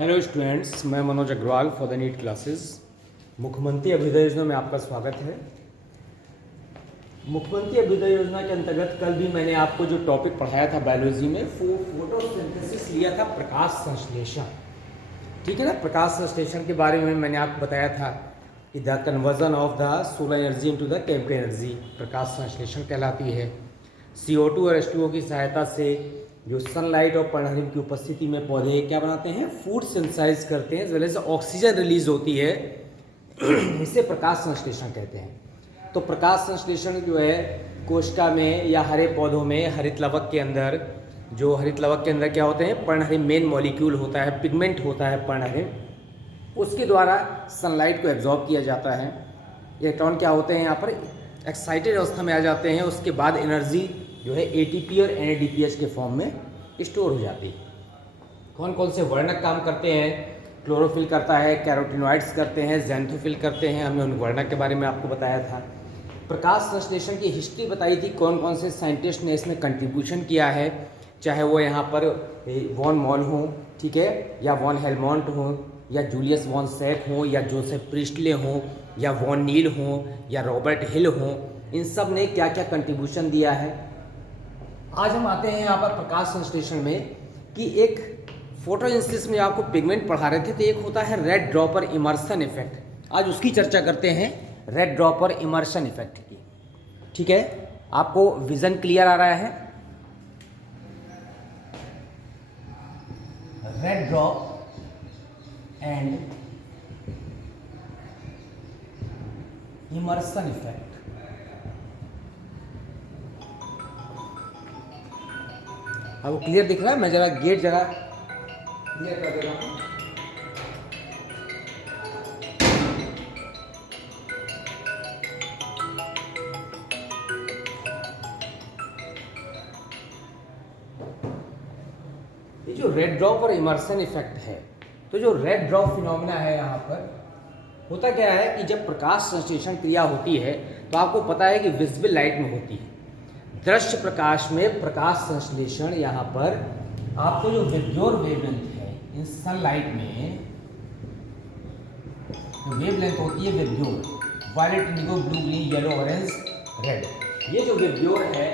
Hello students, मैं Manoj Agarwal for the NEET classes. Mukhyamantri Abhyuday योजना में आपका स्वागत है। मुख्यमंत्री अभ्युदय योजना के अंतर्गत कल भी मैंने आपको जो टॉपिक पढ़ाया था बायोलॉजी में, फोटोसिंथेसिस लिया था, प्रकाश संश्लेषण। ठीक है ना। प्रकाश संश्लेषण के बारे में मैंने आपको बताया था कि the conversion of the solar energy into the chemical energy प्रकाश संश्लेषण कहलाती है। CO2 और H2O की सहायता से जो सनलाइट और पर्णहरिम की उपस्थिति में पौधे क्या बनाते हैं, फूड सिंथेसाइज करते हैं, एज ऑक्सीजन रिलीज होती है, इसे प्रकाश संश्लेषण कहते हैं। तो प्रकाश संश्लेषण जो है कोशिका में या हरे पौधों में हरित लवक के अंदर, जो हरित लवक के अंदर क्या होते हैं, पर्णहरिम मेन मॉलिक्यूल होता है, पिगमेंट होता है पर्णहरिम, उसके द्वारा सनलाइट को एब्जॉर्ब किया जाता है। इलेक्ट्रॉन क्या होते हैं यहाँ पर एक्साइटेड अवस्था में आ जाते हैं, उसके बाद एनर्जी जो है ATP और NADPH के फॉर्म में स्टोर हो जाती है। कौन कौन से वर्णक काम करते हैं? क्लोरोफिल करता है, कैरोटिनॉइड्स करते हैं, ज़ैंथोफिल करते हैं। हमने उन वर्णक के बारे में आपको बताया था। प्रकाश संश्लेषण की हिस्ट्री बताई थी, कौन कौन से साइंटिस्ट ने इसमें कंट्रीब्यूशन किया है, चाहे वो यहाँ पर वॉन मॉल हो, ठीक है, या वॉन हेलमोंट हो, या जूलियस वॉन सैक हो, या जोसेफ प्रिस्टले हो, या वॉन नील हो, या रॉबर्ट हिल हो। इन सब ने क्या क्या कंट्रीब्यूशन दिया है। आज हम आते हैं यहाँ पर प्रकाश संश्लेषण में कि एक फोटोसिंथेसिस में आपको पिगमेंट पढ़ा रहे थे, तो एक होता है रेड ड्रॉपर इमर्शन इफेक्ट। आज उसकी चर्चा करते हैं, रेड ड्रॉपर इमर्शन इफेक्ट की। ठीक है, आपको विजन क्लियर आ रहा है? Red drop and immersion effect. अब वो क्लियर दिख रहा है? मैं जरा गेट जरा क्लियर कर दे रहा हूँ। ये जो रेड ड्रॉप और इमर्शन इफेक्ट है, तो जो रेड ड्रॉप फिनोमिना है यहाँ पर होता क्या है कि जब प्रकाश संश्लेषण क्रिया होती है तो आपको पता है कि विजिबल लाइट में होती है। दृश्य प्रकाश में प्रकाश संश्लेषण यहाँ पर आपको जो विब्ग्योर वेवलेंथ है इन सनलाइट में, तो वेवलेंथ होती है VIBGYOR, violet, indigo, blue, green, yellow, orange, red. ये जो विब्ग्योर है,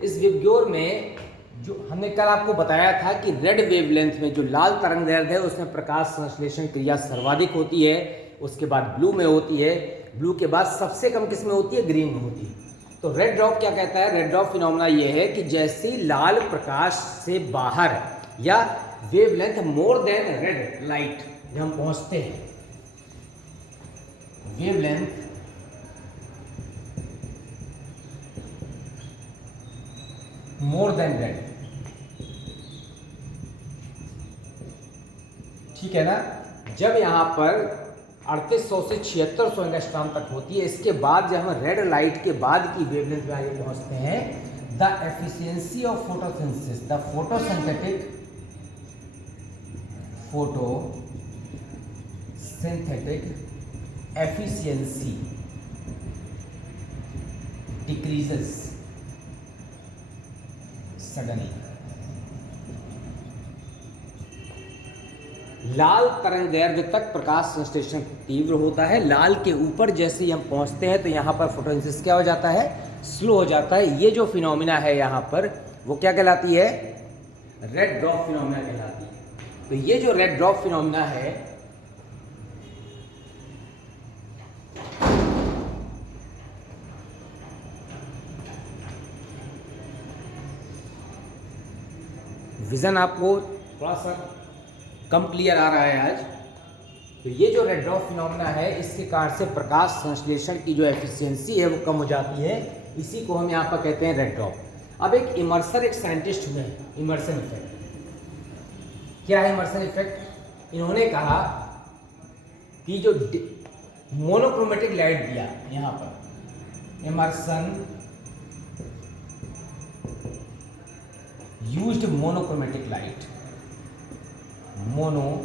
इस विब्ग्योर में जो हमने कल आपको बताया था कि रेड वेवलेंथ में जो लाल तरंगदैर्घ्य है उसमें प्रकाश संश्लेषण क्रिया सर्वाधिक होती है, उसके बाद ब्लू में होती है, ब्लू के बाद सबसे कम किस में होती है, ग्रीन में होती है। तो रेड ड्रॉप क्या कहता है? रेड ड्रॉप फिनोमेना ये है कि जैसे लाल प्रकाश से बाहर या wavelength more than red light जब हम पहुंचते हैं, वेवलेंथ मोर देन रेड, ठीक है ना। जब यहाँ पर 3800 से 7600 एंगस्ट्रॉम तक होती है, इसके बाद जब हम रेड लाइट के बाद की वेवलेंथ में आगे पहुंचते हैं, the efficiency of photosynthesis, the photosynthetic efficiency decreases suddenly. लाल तरंगदैर्घ्य तक प्रकाश संश्लेषण तीव्र होता है, लाल के ऊपर जैसे ही हम पहुंचते हैं तो यहाँ पर फोटोसिंथेसिस क्या हो जाता है, स्लो हो जाता है। ये जो फिनोमिना है यहाँ पर वो क्या कहलाती है, रेड ड्रॉप फिनोमिना कहलाती है। तो ये जो रेड ड्रॉप फिनोमिना है, विजन आपको थोड़ा सा कम क्लियर आ रहा है आज। तो ये जो रेड ड्रॉप फिनोमेना है, इसके कारण से प्रकाश संश्लेषण की जो एफिशिएंसी है वो कम हो जाती है, इसी को हम यहाँ पर कहते हैं रेड ड्रॉप। अब एक इमर्सर, एक साइंटिस्ट हुए इमर्सन इफेक्ट। क्या है इमर्सन इफेक्ट? इन्होंने कहा कि जो मोनोक्रोमेटिक लाइट दिया यहाँ पर, Emerson used monochromatic light, monochromatic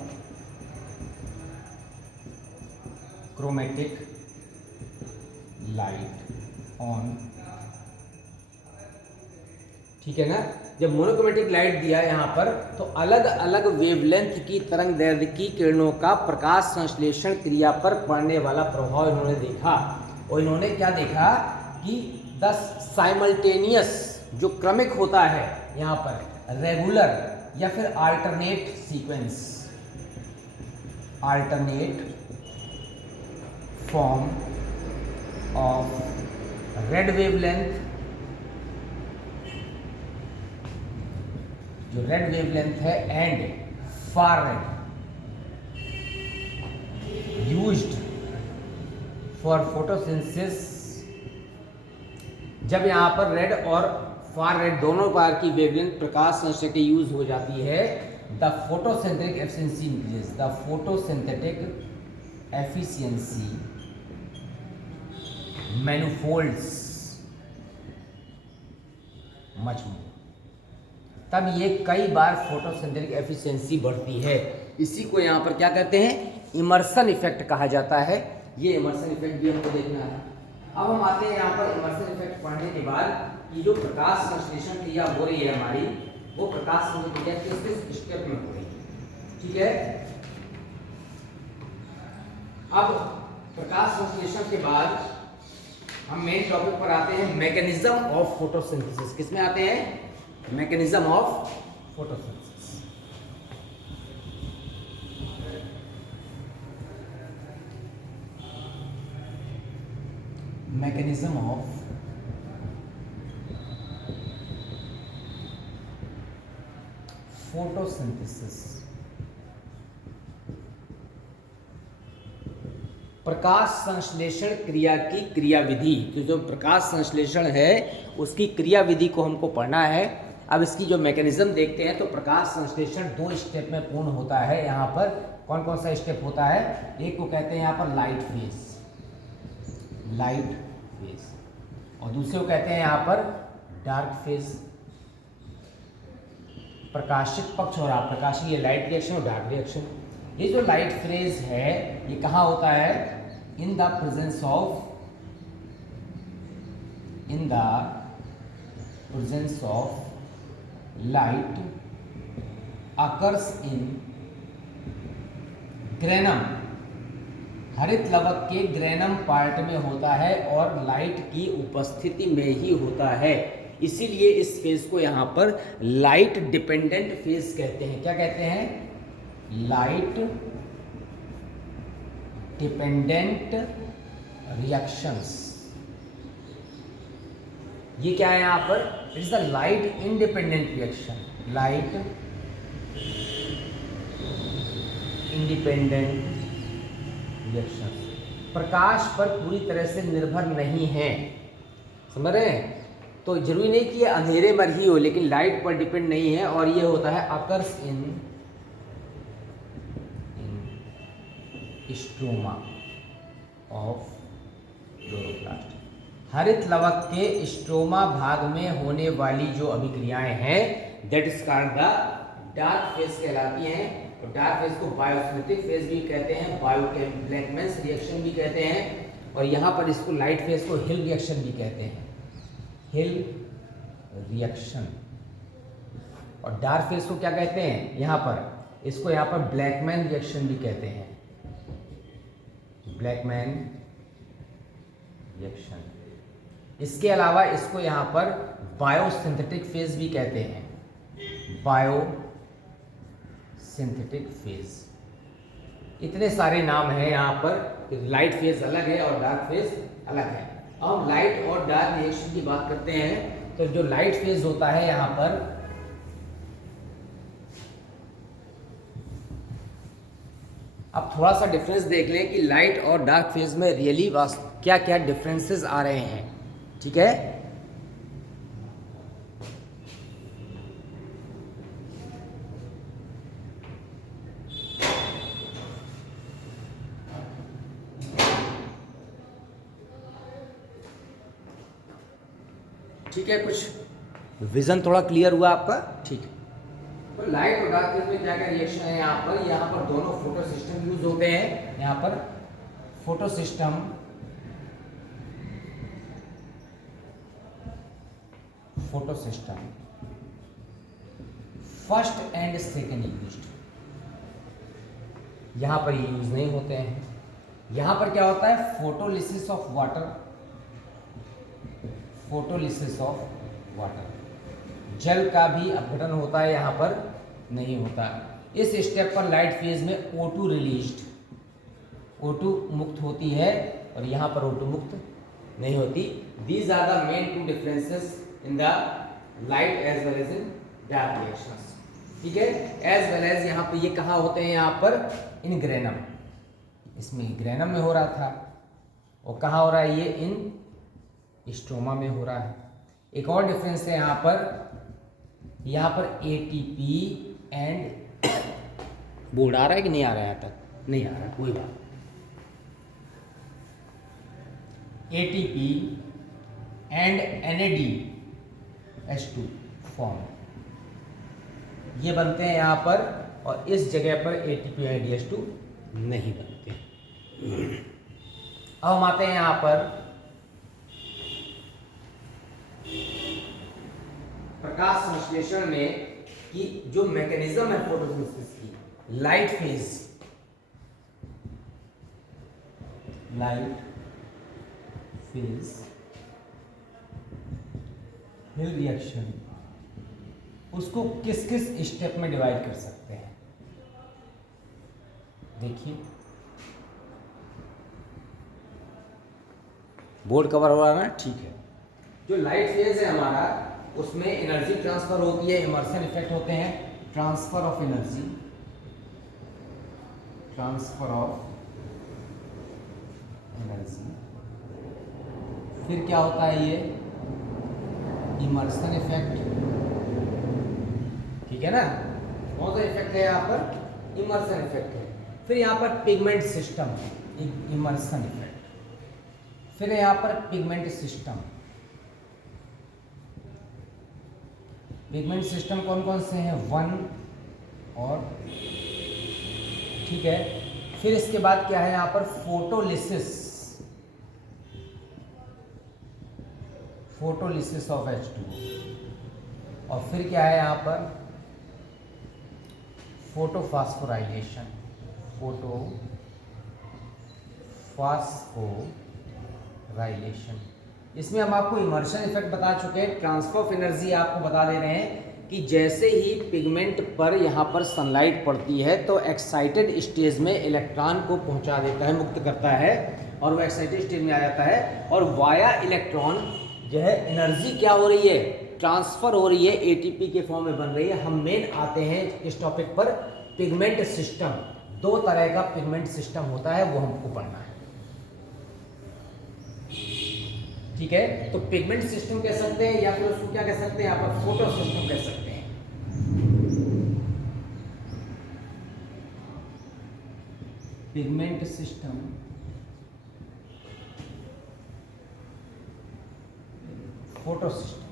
light on ठीक है ना। जब मोनोक्रोमेटिक लाइट दिया यहाँ पर तो अलग अलग वेवलेंथ की तरंग दैर्ध्य की किरणों का प्रकाश संश्लेषण क्रिया पर पड़ने वाला प्रभाव इन्होंने देखा। और इन्होंने क्या देखा कि 10 साइमल्टेनियस जो क्रमिक होता है यहाँ पर रेगुलर या फिर alternate sequence, alternate form of red wavelength, जो रेड वेवलेंथ है and far red used for photosynthesis. जब यहाँ पर रेड और फार रेड दोनों प्रकार की वेवलेंथ प्रकाश संश्लेषण के यूज हो जाती है, the photosynthetic efficiency increases, the photosynthetic efficiency मैनिफोल्ड्स much more. तब ये कई बार फोटोसिंथेटिक एफिशिएंसी बढ़ती है। इसी को यहाँ पर क्या कहते हैं, इमर्सन इफेक्ट कहा जाता है। ये इमर्सन इफेक्ट भी हमको देखना है। अब हम आते हैं यहाँ पर इमर्सन इफेक्ट पढ़ने के बाद कि जो प्रकाश संश्लेषण क्रिया हो रही है हमारी, वो प्रकाश संश्लेषण क्रिया किस स्टेप में हो रही है। ठीक है, अब प्रकाश संश्लेषण के बाद हम मेन टॉपिक पर आते हैं, मैकेनिज्म ऑफ फोटोसिंथेसिस। किसमें आते हैं, mechanism of photosynthesis. Mechanism of photosynthesis. प्रकाश संश्लेषण क्रिया की क्रियाविधि, तो जो प्रकाश संश्लेषण है उसकी क्रियाविधि को हमको पढ़ना है। अब इसकी जो मैकेनिज्म देखते हैं तो प्रकाश संश्लेषण 2 स्टेप में पूर्ण होता है। यहाँ पर कौन कौन सा स्टेप होता है, एक को कहते हैं यहाँ पर लाइट फेज, लाइट फेज, और दूसरे को कहते हैं यहाँ पर डार्क फेज। प्रकाशित पक्ष और अप्रकाशित, ये लाइट रिएक्शन और डार्क रिएक्शन। ये जो लाइट फेज है ये कहाँ होता है, in the presence of, in the presence of light occurs in granum, हरित लवक के ग्रेनम पार्ट में होता है और लाइट की उपस्थिति में ही होता है। इसीलिए इस फेज को यहाँ पर लाइट डिपेंडेंट फेज कहते हैं। क्या कहते हैं, लाइट डिपेंडेंट रिएक्शंस। ये क्या है यहाँ पर, it is the light independent reaction, light independent reaction. प्रकाश पर पूरी तरह से निर्भर नहीं है, समझ रहे हैं। तो जरूरी नहीं कि ये अंधेरे में ही हो, लेकिन लाइट पर डिपेंड नहीं है। और ये होता है occurs in stroma of chloroplast, हरित लवक के स्ट्रोमा भाग में होने वाली जो अभिक्रियाएं हैं that is called the dark phase कहलाती हैं। और डार्क फेज को बायोसिनेटिक फेज भी कहते हैं, बायोकेम ब्लैकमैन्स रिएक्शन भी कहते हैं, और यहाँ पर इसको लाइट फेज को हिल रिएक्शन भी कहते हैं, हिल रिएक्शन। और डार्क फेज को क्या कहते हैं, यहाँ पर इसको यहाँ पर ब्लैकमैन रिएक्शन भी कहते हैं, ब्लैकमैन रिएक्शन। इसके अलावा इसको यहाँ पर बायोसिंथेटिक फेज भी कहते हैं, बायोसिंथेटिक फेज। इतने सारे नाम हैं यहाँ पर। लाइट फेज अलग है और डार्क फेज अलग है। अब हम लाइट और डार्क रिएक्शन की बात करते हैं। तो जो लाइट फेज होता है यहाँ पर, अब थोड़ा सा डिफरेंस देख लें कि लाइट और डार्क फेज में रियली क्या क्या डिफरेंसेस आ रहे हैं। ठीक है, ठीक है, कुछ विजन थोड़ा क्लियर हुआ आपका। ठीक है, तो लाइट और डार्क फेज में क्या क्या रिएक्शन है यहाँ पर दोनों फोटो सिस्टम यूज होते हैं। यहाँ पर photo system photo system first and second used, यहाँ पर ये यूज नहीं होते हैं। यहाँ पर क्या होता है, photolysis of water, photolysis of water, जल का भी अपघटन होता है, यहाँ पर नहीं होता। इस स्टेप पर लाइट फेज में O2 रिलीज्ड, O2 मुक्त होती है और यहाँ पर O2 मुक्त नहीं होती। These are the main two differences in the light as well as in dark reactions, ठीक है। एज वेल एज यहाँ पे ये कहाँ होते हैं, यहाँ पर इन ग्रेनम, इसमें ग्रेनम में हो रहा था और कहाँ हो रहा है, ये इन स्ट्रोमा में हो रहा है। एक और डिफरेंस है यहाँ पर ATP एंड बोर्ड आ रहा है कि नहीं आ रहा है, यहाँ तक नहीं आ रहा है, कोई बात। ATP एंड NADH2 फॉर्म ये बनते हैं यहाँ पर, और इस जगह पर ATP और NADH2 नहीं बनते। अब हम आते हैं यहाँ पर प्रकाश संश्लेषण में कि जो मैकेनिज्म है फोटोसिंथेसिस की, लाइट फेज हिल रिएक्शन, उसको किस किस स्टेप में डिवाइड कर सकते हैं। देखिए बोर्ड कवर हो रहा है ना, ठीक है। जो लाइट फेज है हमारा, उसमें एनर्जी ट्रांसफर होती है, इमर्सन इफेक्ट होते हैं, ट्रांसफर ऑफ एनर्जी, फिर क्या होता है, ये इमर्सन इफेक्ट, ठीक है ना। कौन सा इफेक्ट है यहाँ पर, इमर्सन इफेक्ट है। फिर यहाँ पर पिगमेंट सिस्टम, इमर्सन इफेक्ट। फिर यहाँ पर पिगमेंट सिस्टम, पिगमेंट सिस्टम कौन कौन से हैं, 1 और, ठीक है। फिर इसके बाद क्या है यहाँ पर, फोटोलिसिस ऑफ H2O, और फिर क्या है यहाँ पर, फोटोफॉस्फोराइलेशन, इसमें हम आपको इमर्शन इफेक्ट बता चुके हैं। ट्रांसफर ऑफ एनर्जी आपको बता दे रहे हैं कि जैसे ही पिगमेंट पर यहाँ पर सनलाइट पड़ती है तो एक्साइटेड स्टेज में इलेक्ट्रॉन को पहुँचा देता है, मुक्त करता है, और वो एक्साइटेड स्टेज में आ जाता है, और वाया इलेक्ट्रॉन जो है एनर्जी क्या हो रही है, ट्रांसफर हो रही है, ATP के फॉर्म में बन रही है। हम मेन आते हैं इस टॉपिक पर, पिगमेंट सिस्टम। 2 तरह का पिगमेंट सिस्टम होता है, वो हमको पढ़ना है, ठीक है। तो पिगमेंट सिस्टम कह सकते हैं, या फिर उसको क्या कह सकते हैं, यहाँ पर फोटो सिस्टम कह सकते हैं। Pigment system, photo system.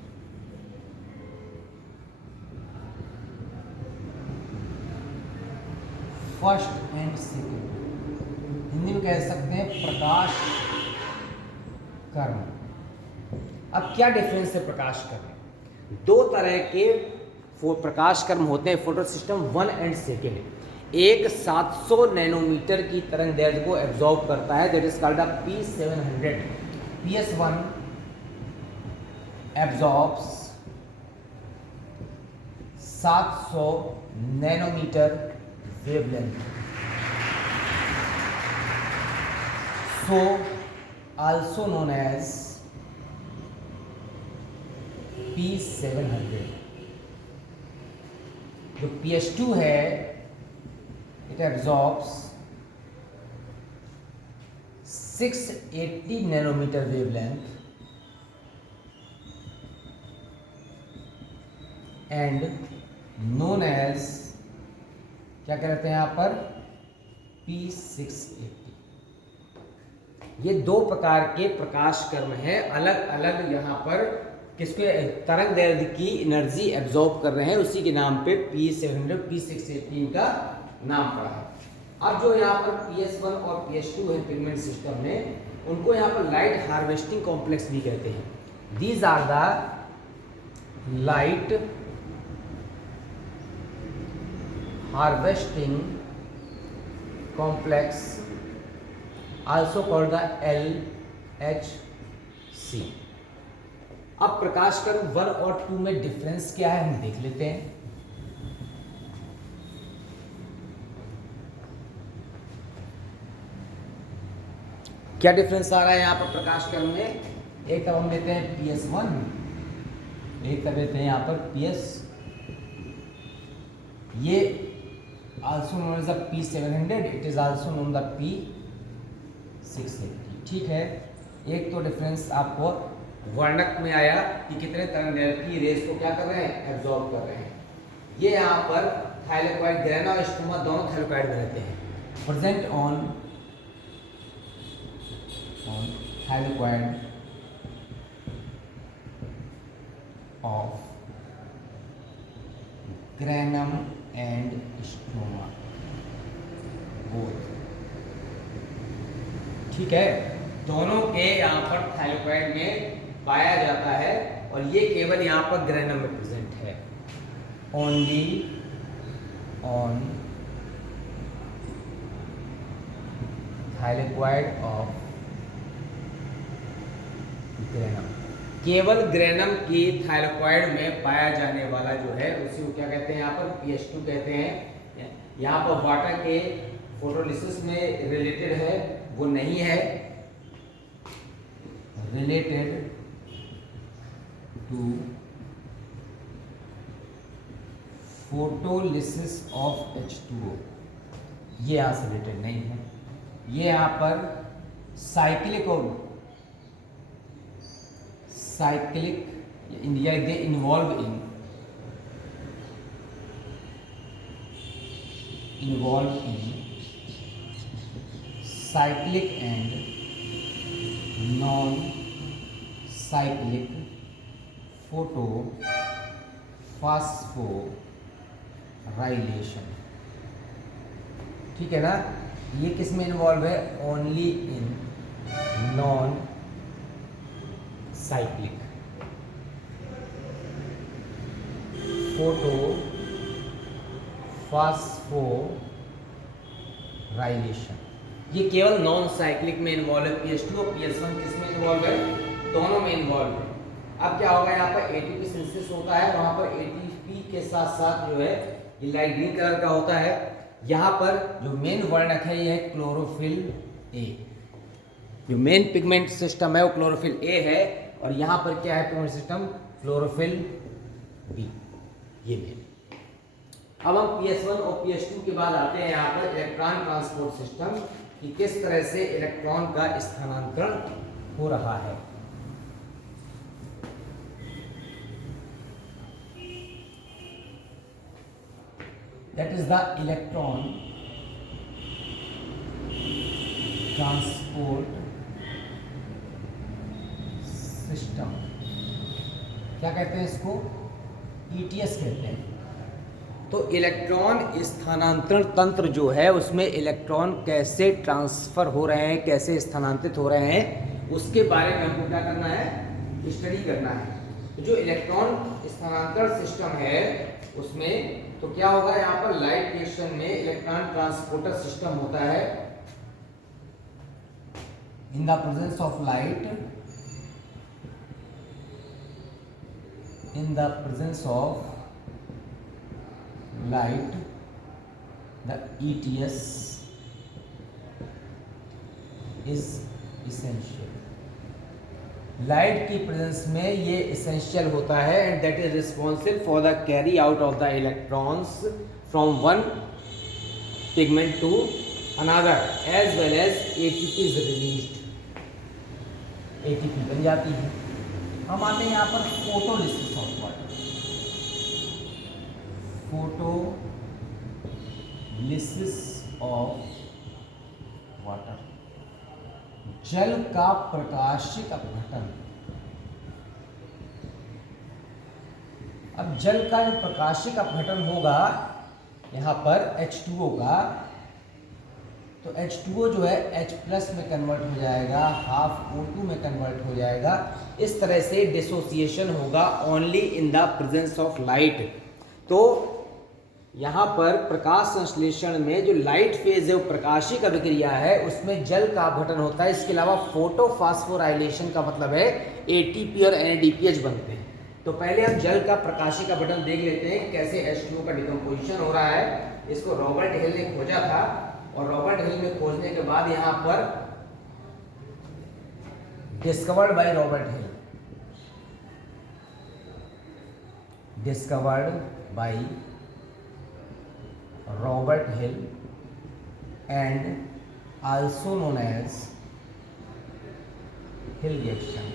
First and second, Hindi में कह सकते हैं प्रकाश कर्म। अब क्या डिफरेंस है प्रकाश कर्म, 2 तरह के प्रकाश कर्म होते हैं फोटो सिस्टम, 1 एंड सेकेंड। एक 700 नैनोमीटर की तरंग दैर्ध्य को एब्जॉर्ब करता है, that is called P700। PS1 absorbs 700 nanometre wavelength, so also known as P700। जो PS2 है, it absorbs 680 nanometre wavelength and known as, क्या कहते हैं यहाँ पर, P680। ये 2 प्रकार के प्रकाश कर्म हैं, अलग अलग यहाँ पर किसके तरंग दैर्ध्य की एनर्जी एब्जॉर्ब कर रहे हैं, उसी के नाम पे P700 P680 का नाम पड़ा है। अब जो यहाँ पर PS1 और PS2 है पिगमेंट सिस्टम में, उनको यहाँ पर लाइट हार्वेस्टिंग कॉम्प्लेक्स भी कहते हैं। These are the light harvesting complex also called the LHC। अब प्रकाश कण 1 और 2 में डिफरेंस क्या है हम देख लेते हैं। क्या डिफरेंस आ रहा है यहाँ पर प्रकाश कण में? एक तरफ हम लेते हैं PS1, एक तरफ लेते हैं यहाँ पर PS, ये also known as the P700, it is also known the P680। ठीक है, एक तो डिफरेंस आपको वर्णक में आया कि कितने तरंगदैर्घ्य की रेस को क्या कर रहे हैं, एब्जॉर्ब कर रहे हैं। ये यहाँ पर थाइलेक्वाइड, ग्रेना और स्ट्रोमा दोनों थाइलेक्वाइड में रहते हैं। Present on thylakoid of granum and stroma both. ठीक है, दोनों के यहाँ पर थाइलेक्वाइड में पाया जाता है और ये केवल यहाँ पर ग्रेनम में प्रेजेंट है। Only on thylakoid of granum, केवल ग्रेनम की थाइलेक्वाइड में पाया जाने वाला जो है उसी को क्या कहते हैं, यहाँ पर PS2 कहते हैं। यहाँ पर वाटर के फोटोलिसिस में रिलेटेड है, वो नहीं है related to photolysis of H2O, ये यहाँ से रिलेटेड नहीं है। ये यहाँ पर cyclic India they involve in cyclic and non cyclic photophosphorylation. ठीक है ना, ये किस में इन्वॉल्व है, only in non cyclic photophosphorylation, ये केवल नॉन साइक्लिक में इन्वॉल्व है। PS2 और PS1 किस में इन्वॉल्व है, दोनों में इन्वॉल्व है। अब क्या होगा, यहाँ पर ATP सिंथेसिस होता है, वहां पर ATP के साथ साथ जो है ये लाइट ग्रीन कलर का होता है। यहाँ पर जो मेन वर्णक है ये है क्लोरोफिल A, जो मेन पिगमेंट सिस्टम है वो क्लोरोफिल A है, और यहाँ पर क्या है पिगमेंट सिस्टम, क्लोरोफिल B, ये मेन। अब हम PS1 और PS2 के बाद आते हैं यहाँ पर इलेक्ट्रॉन ट्रांसपोर्ट सिस्टम, कि किस तरह से इलेक्ट्रॉन का स्थानांतरण हो रहा है। That is the electron transport system, क्या कहते हैं इसको, ETS कहते हैं। तो इलेक्ट्रॉन स्थानांतरण तंत्र जो है उसमें इलेक्ट्रॉन कैसे ट्रांसफर हो रहे हैं, कैसे स्थानांतरित हो रहे हैं, उसके बारे में हमको क्या करना है, स्टडी करना है। तो जो इलेक्ट्रॉन स्थानांतरण सिस्टम है उसमें तो क्या होगा, यहाँ पर लाइट रिएक्शन में इलेक्ट्रॉन ट्रांसपोर्टर सिस्टम होता है। In the presence of light, in the presence of light the ETS is essential. Light की प्रेजेंस में ये इसेंशियल होता है, and that is responsible for the carry out of the electrons from one pigment to another, as well as ATP is released, ATP बन जाती है। हम आते हैं यहाँ पर photolysis of water, photolysis of water, जल का प्रकाशिक अपघटन। अब जल का जो प्रकाशिक अपघटन होगा यहाँ पर H2O का, तो तो H2O जो है H प्लस में कन्वर्ट हो जाएगा, हाफ O2 में कन्वर्ट हो जाएगा। इस तरह से डिसोसिएशन होगा only in the presence of light. तो यहाँ पर प्रकाश संश्लेषण में जो लाइट फेज है वो प्रकाशीय अभिक्रिया है, उसमें जल का अपघटन होता है। इसके अलावा फोटोफॉस्फोराइलेशन का मतलब है ATP और NADPH बनते हैं। तो पहले हम जल का प्रकाशीय अपघटन देख लेते हैं कैसे H2O का डिकम्पोजिशन हो रहा है। इसको रॉबर्ट हिल ने खोजा था और रॉबर्ट हिल ने खोजने के बाद यहाँ पर discovered by Robert hill, discovered by Robert Hill and also known as Hill reaction,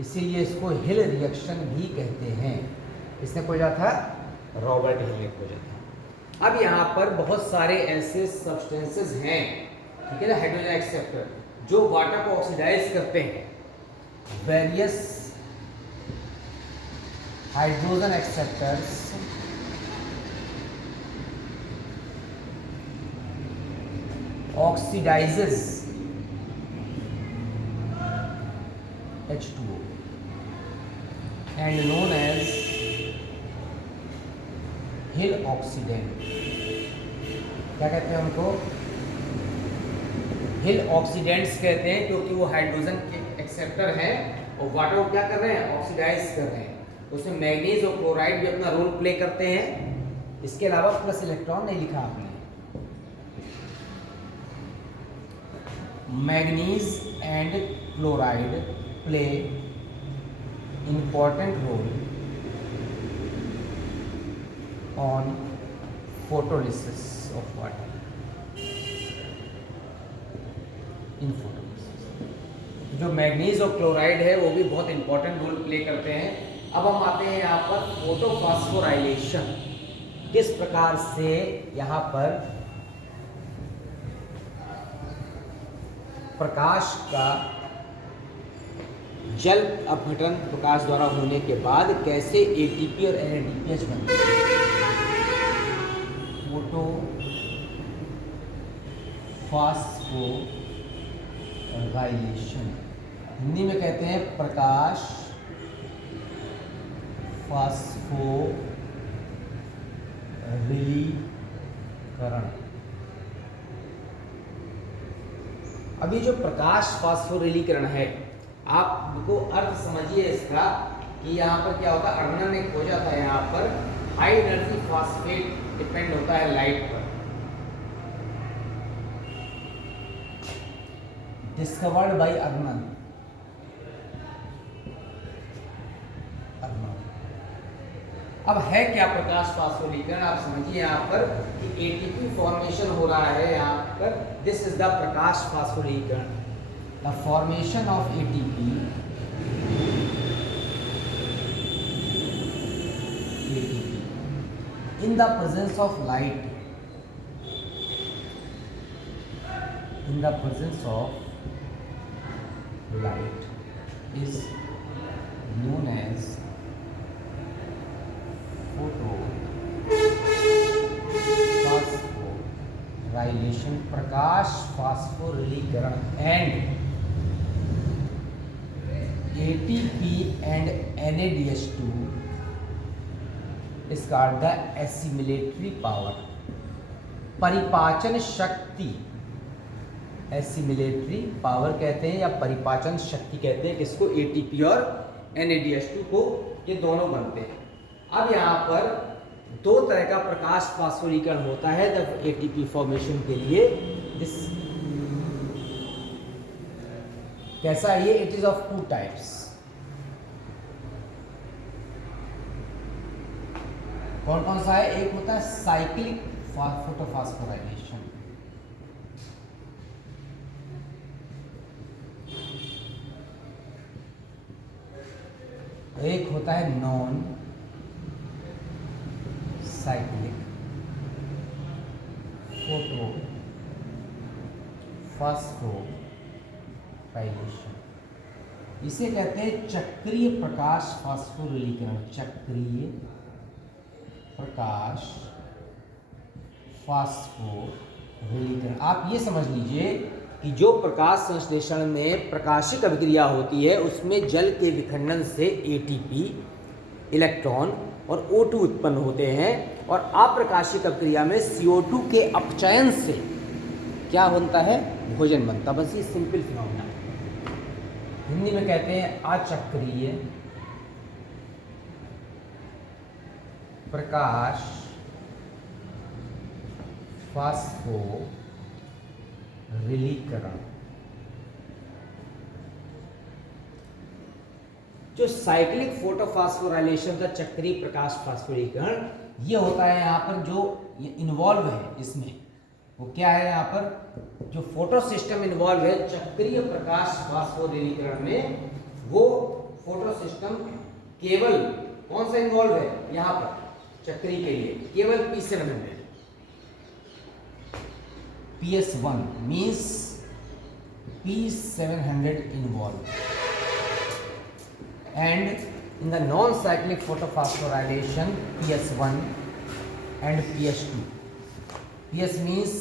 इसीलिए इसको हिल रिएक्शन भी कहते हैं। इसने खोजा था, रॉबर्ट हिल ने खोजा था। अब यहाँ पर बहुत सारे ऐसे सब्सटेंसेस हैं, ठीक है ना, हाइड्रोजन एक्सेप्टर जो वाटर को ऑक्सीडाइज करते हैं। Various hydrogen acceptors oxidizes H2O and known as Hill oxidant। क्या कहते हैं उनको? हिल ऑक्सीडेंट्स कहते हैं, क्योंकि वो हाइड्रोजन के एक्सेप्टर हैं और वाटर को क्या कर रहे हैं, ऑक्सीडाइज कर रहे हैं। उसमें मैग्नीज और क्लोराइड भी अपना रोल प्ले करते हैं। इसके अलावा प्लस इलेक्ट्रॉन नहीं लिखा आपने। Manganese and chloride play important roll on photolysis of water, in photolysis. जो मैग्नीज और क्लोराइड है वो भी बहुत इंपॉर्टेंट रोल प्ले करते हैं। अब हम आते हैं यहाँ पर फोटोफॉस्फोराइलेशन, किस प्रकार से यहाँ पर प्रकाश का जल अपघटन प्रकाश द्वारा होने के बाद कैसे ATP और NADPH बनते हैं। फोटो फास्फोराइलेशन हिंदी में कहते हैं प्रकाश फास्फोरिलीकरण। अब ये जो प्रकाश फास्फोरिलीकरण है, आपको अर्थ समझिए इसका कि यहाँ पर क्या होता है। अर्नर ने खोजा था यहाँ पर हाई एनर्जी फॉस्फेट डिपेंड होता है लाइट पर। Discovered by earner. अब है क्या प्रकाश फास्फोरिलीकरण, आप समझिए यहाँ पर कि ATP फॉर्मेशन हो रहा है यहाँ पर। दिस इज द प्रकाश फास्फोरिलीकरण, the formation of ATP in the presence of light, in the presence of light is known as photophosphorylation, प्रकाश फास्फोरिलीकरण। And ATP and NADH2 is called the assimilatory power, परिपाचन शक्ति। एसिमिलेटरी पावर कहते हैं या परिपाचन शक्ति कहते हैं किसको, ATP और NADH2 को। ये दोनों बनते हैं। अब यहाँ पर दो तरह का प्रकाश फास्फोरिलीकरण होता है जब ATP फॉर्मेशन के लिए। दिस कैसा है ये? It is of 2 types. कौन कौन सा है? एक होता है साइक्लिक फोटोफॉस्फोराइलेशन, एक होता है नॉन साइक्लिक फोटोफॉस्फोराइलेशन। इसे कहते हैं चक्रीय प्रकाश फास्फोरिलीकरण। चक्रीय प्रकाश फास्फोरिलीकरण। आप ये समझ लीजिए कि जो प्रकाश संश्लेषण में प्रकाशिक अभिक्रिया होती है उसमें जल के विखंडन से एटीपी, इलेक्ट्रॉन और O2 उत्पन्न होते हैं और अप्रकाशिक अभिक्रिया में CO2 के अपचयन से क्या बनता है, भोजन बनता। बस ये सिंपल फिनोमेना है। हिंदी में कहते हैं अचक्रीय प्रकाश फास्फोरिलीकरण। जो साइक्लिक फोटोफास्फोराइलेशन का चक्रीय प्रकाश फास्फोरिलीकरण ये होता है यहाँ पर जो इन्वॉल्व है इसमें, वो क्या है यहाँ पर जो फोटो सिस्टम इन्वॉल्व है चक्रीय प्रकाश फास्फोरिलीकरण में, वो फोटो सिस्टम केवल कौन सा इन्वॉल्व है यहाँ पर चक्रीय के लिए, केवल P700 PS1 means P700 involved and in the non-cyclic photophosphorylation PS1 and PS2. PS means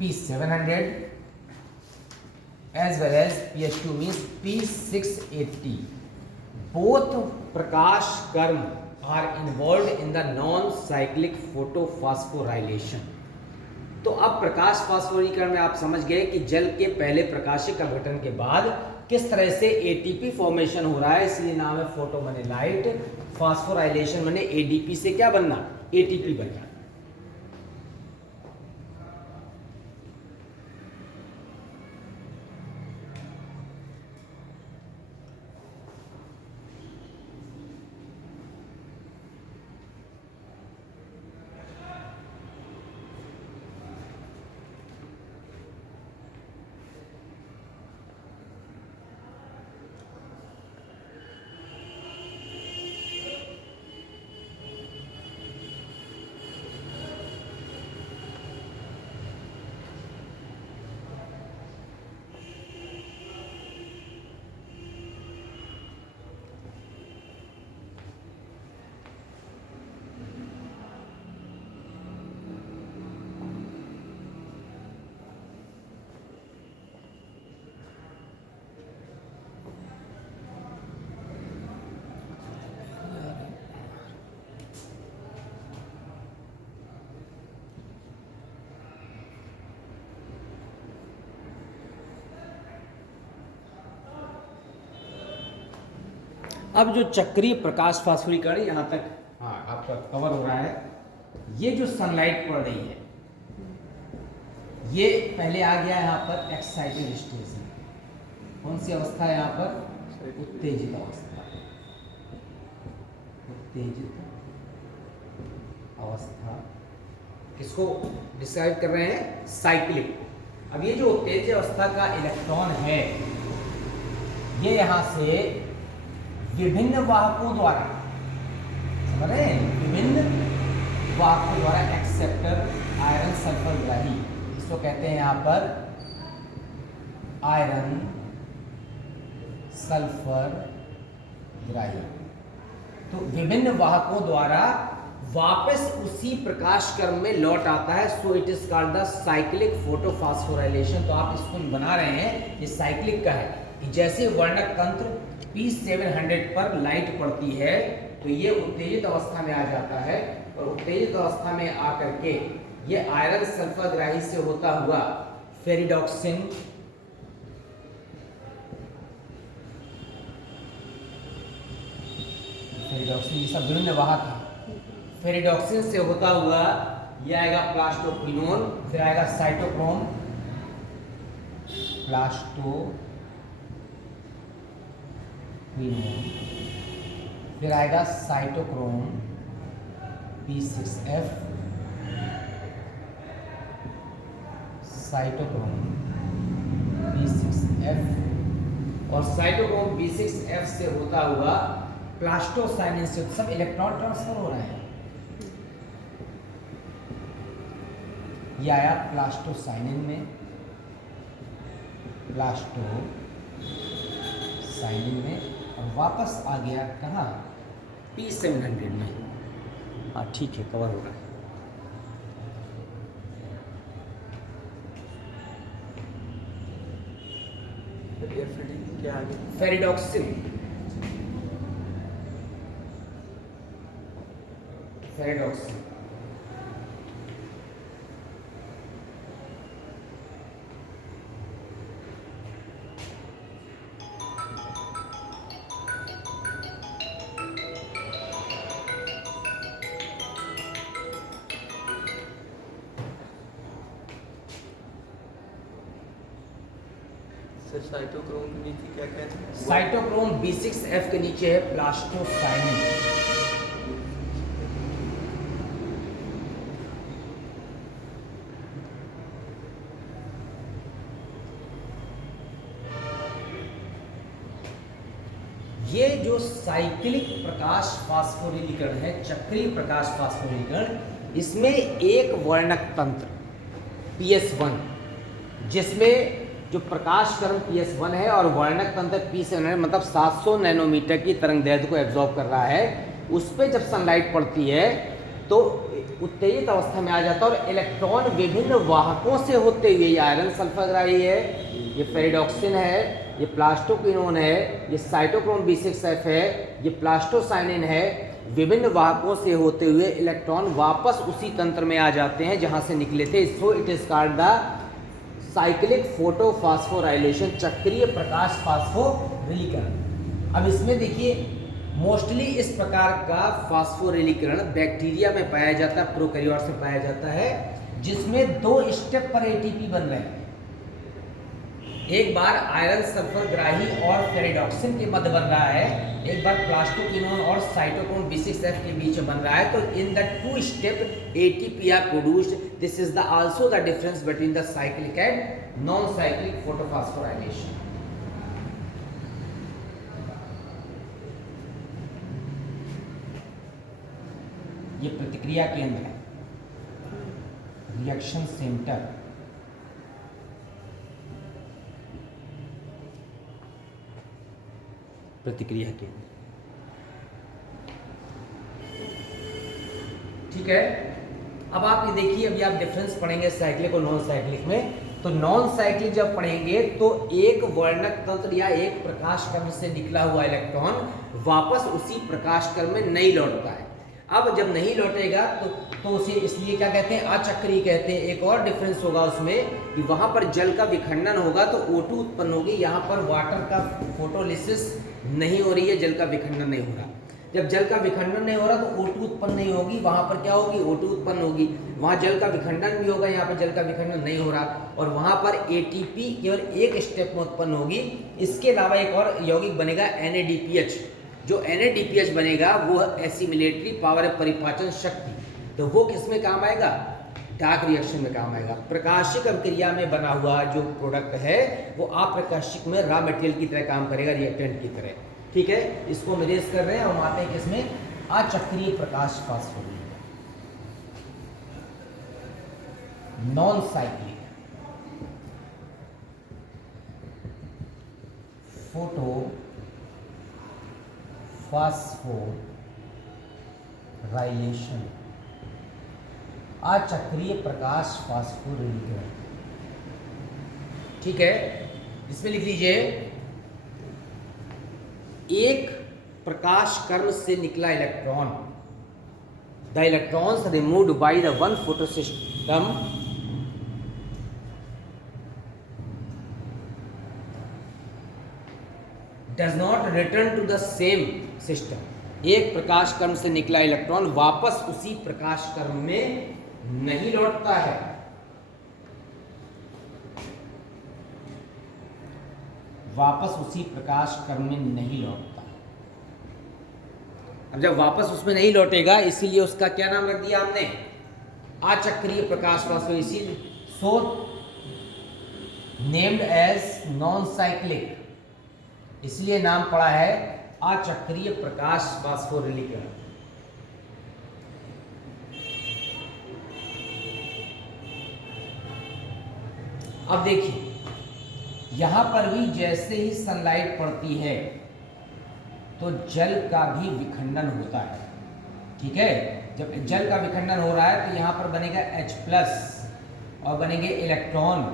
P700 as well as PS2 means P680. Both प्रकाश कर्म are involved in the non-cyclic photophosphorylation. तो अब प्रकाश फास्फोरिलीकरण में आप समझ गए कि जल के पहले प्रकाशिक अपघटन के बाद किस तरह से एटीपी फॉर्मेशन हो रहा है, इसलिए नाम है फोटो माने लाइट, फास्फोराइलेशन माने एडीपी से क्या बनना, एटीपी बनना। अब जो चक्रीय प्रकाश फास्फोरिलीकरण यहाँ तक हाँ आपका कवर हो रहा है। ये जो सनलाइट पड़ रही है ये पहले आ गया यहाँ पर एक्साइटेड स्टेज में, कौन सी अवस्था है यहाँ पर, उत्तेजित अवस्था, उत्तेजित अवस्था। किसको डिस्क्राइब कर रहे हैं, साइक्लिक। अब ये जो उत्तेजित अवस्था का इलेक्ट्रॉन है ये यहाँ से विभिन्न वाहकों द्वारा, समझ रहे हैं, विभिन्न वाहकों द्वारा एक्सेप्टर आयरन सल्फर ग्राही, इसको कहते हैं यहाँ पर आयरन सल्फर ग्राही। तो विभिन्न वाहकों द्वारा वापस उसी प्रकाश क्रम में लौट आता है, सो it is called the cyclic photophosphorylation. तो आप इसको बना रहे हैं, ये साइक्लिक का है कि जैसे वर्णक तंत्र P700 पर लाइट पड़ती है तो ये उत्तेजित अवस्था में आ जाता है और उत्तेजित अवस्था में आकर के ये आयरन सल्फर ग्राही से होता हुआ फेरिडॉक्सिन, ये सब विभिन्न वाहक है, फेरिडॉक्सिन से होता हुआ ये आएगा प्लास्टोक्विनोन, फिर आएगा साइटोक्रोम, फिर आएगा साइटोक्रोम P6F, साइटोक्रोम P6F और साइटोक्रोम B6F से होता हुआ प्लास्टोसाइनिन से सब इलेक्ट्रॉन ट्रांसफर हो रहे हैं। ये आया प्लास्टोसाइनिन में, प्लास्टोसाइनिन में और वापस आ गया कहाँ, P700 में। हाँ ठीक है, कवर हो रहा है। एफडी क्या आगे? Ferredoxin, ferredoxin. सर साइटोक्रोम के नीचे क्या कहते हैं? साइटोक्रोम B6F के नीचे है प्लास्टोसाइनिन। ये जो साइक्लिक प्रकाश फास्फोरिलीकरण है, चक्रीय प्रकाश फास्फोरिलीकरण, इसमें एक वर्णक तंत्र PS1, जिसमें जो प्रकाश कर्ण PS1 है और वर्णक तंत्र P7 है, मतलब 700 नैनोमीटर की तरंग दैर्ध्य को एब्जॉर्ब कर रहा है। उस पर जब सनलाइट पड़ती है तो उत्तेजित अवस्था में आ जाता है और इलेक्ट्रॉन विभिन्न वाहकों से होते हुए, ये आयरन सल्फरग्राही है, ये फेरिडॉक्सिन है, ये प्लास्टोक्विनोन है, ये साइटोक्रोम B6F है, ये प्लास्टोसाइनिन है, विभिन्न वाहकों से होते हुए इलेक्ट्रॉन वापस उसी तंत्र में आ जाते हैं जहां से निकले थे। सो it is called the cyclic photophosphorylation, चक्रीय प्रकाश फास्फोरिलीकरण। अब इसमें देखिए, मोस्टली इस प्रकार का फास्फोरिलीकरण बैक्टीरिया में पाया जाता है, प्रोकैरियोट्स में पाया जाता है, जिसमें 2 स्टेप पर एटीपी बन रहे हैं। एक बार आयरन सल्फरग्राही और फेरिडॉक्सिन के मध्य बन रहा है, एक बार प्लास्टोक्विनोन और साइटोक्रोम B6F के बीच बन रहा है। तो in the 2 step ATP are produced. This is the also the difference between the cyclic and non cyclic photophosphorylation. ये प्रतिक्रिया केंद्र है, रिएक्शन सेंटर। प्रतिक्रिया केंद्र, ठीक है। अब आप ये देखिए, अभी आप डिफरेंस पढ़ेंगे साइक्लिक और नॉन साइक्लिक में। तो नॉन साइक्लिक जब पढ़ेंगे तो एक वर्णक तंत्र या एक प्रकाश क्रम से निकला हुआ इलेक्ट्रॉन वापस उसी प्रकाश क्रम में नहीं लौटता है। अब जब नहीं लौटेगा तो उसे इसलिए क्या कहते हैं, अचक्रीय कहते हैं। एक और डिफरेंस होगा उसमें कि वहां पर जल का विखंडन होगा तो O2 उत्पन्न होगी, यहाँ पर वाटर का फोटोलिसिस नहीं हो रही है, जल का विखंडन नहीं हो रहा। जब जल का विखंडन नहीं हो रहा तो O2 उत्पन्न नहीं होगी, वहां पर क्या होगी, O2 उत्पन्न होगी। वहां जल का विखंडन भी होगा, यहाँ पर जल का विखंडन नहीं हो रहा, और वहां पर ATP केवल एक स्टेप में उत्पन्न होगी। इसके अलावा एक और यौगिक बनेगा NADPH। जो NADPH बनेगा वो एसिमिलेटरी पावर है, परिपाचन शक्ति। तो वो किस में काम आएगा, डार्क रिएक्शन में काम आएगा। प्रकाशिक अभिक्रिया में बना हुआ जो प्रोडक्ट है वो अप्रकाशिक में रॉ मटेरियल की तरह काम करेगा, रिएक्टेंट की तरह, ठीक है। इसको हम इरेज कर रहे हैं। हम आते हैं किसमें, अचक्रीय प्रकाश फास्फोरिलीकरण, नॉन साइक्लिक फोटो फास्फोराइलेशन, अचक्रीय प्रकाश फास्फोरिलीकरण, ठीक है। इसमें लिख लीजिए, एक प्रकाश कर्ण से निकला इलेक्ट्रॉन, the electrons removed by the one photosystem does not return to the same system. एक प्रकाश कर्ण से निकला इलेक्ट्रॉन वापस उसी प्रकाश कर्ण में नहीं लौटता है। वापस उसी प्रकाश कर्ण में नहीं लौटता। अब जब वापस उसमें नहीं लौटेगा, इसीलिए उसका क्या नाम रख दिया हमने, अचक्रीय प्रकाश फास्फो, इसीलिए so named as non cyclic, इसलिए नाम पड़ा है अचक्रीय प्रकाश फास्फोरिलीकरण। अब देखिए, यहां पर भी जैसे ही सनलाइट पड़ती है तो जल का भी विखंडन होता है, ठीक है। जब जल का विखंडन हो रहा है तो यहां पर बनेगा H+ और बनेंगे इलेक्ट्रॉन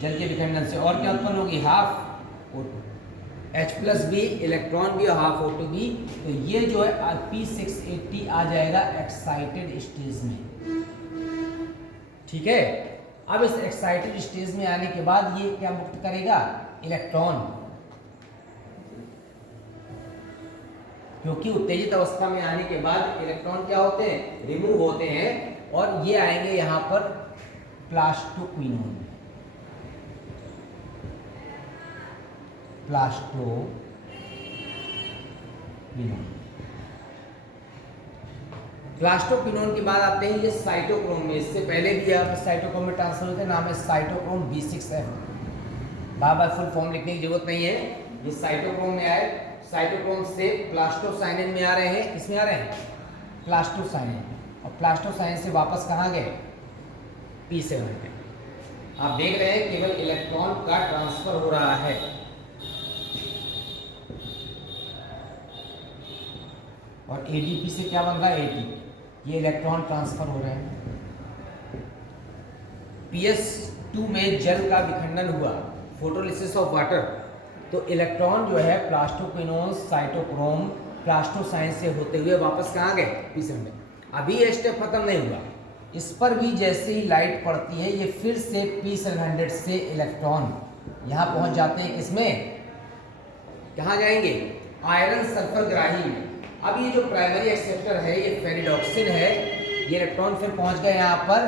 जल के विखंडन से, और क्या उत्पन्न होगी, हाफ O2, H+ भी, इलेक्ट्रॉन भी, हाफ O2 भी। तो ये जो है P680 आ जाएगा एक्साइटेड स्टेज में, ठीक है। अब इस एक्साइटेड स्टेज में आने के बाद ये क्या मुक्त करेगा, इलेक्ट्रॉन, क्योंकि उत्तेजित अवस्था में आने के बाद इलेक्ट्रॉन क्या होते हैं, रिमूव होते हैं, और ये आएंगे यहाँ पर प्लास्टोक्विनोन, प्लास्टोक्विनोन के बाद आते हैं ये साइटोक्रोम में। इससे पहले भी यहाँ पर साइटोक्रोम में ट्रांसफर होते हैं, नाम है साइटोक्रोम B6F। बार बार फुल फॉर्म लिखने की जरूरत नहीं है, ये साइटोक्रोम में आए, साइटोक्रोम से प्लास्टोसाइनिन में आ रहे हैं, किसमें आ रहे हैं, प्लास्टोसाइनिन, और प्लास्टोसाइनिन से वापस कहाँ गए, P7 में। आप देख रहे हैं केवल इलेक्ट्रॉन का ट्रांसफर हो रहा है, और ADP से क्या बन रहा है, ATP, ये इलेक्ट्रॉन ट्रांसफर हो रहे हैं। PS2 में जल का विखंडन हुआ, फोटोलिसिस ऑफ वाटर, तो इलेक्ट्रॉन जो है प्लास्टोक्विनोन, साइटोक्रोम, प्लास्टोसाइन से होते हुए वापस कहाँ गए, P7 में। अभी ये स्टेप खत्म नहीं हुआ, इस पर भी जैसे ही लाइट पड़ती है ये फिर से P700 से इलेक्ट्रॉन यहाँ पहुँच जाते हैं, किसमें, कहाँ जाएंगे, आयरन सल्फर ग्राही में। अब ये जो प्राइमरी एक्सेप्टर है ये फेरिडॉक्सिन है, ये इलेक्ट्रॉन फिर पहुँच गए यहाँ पर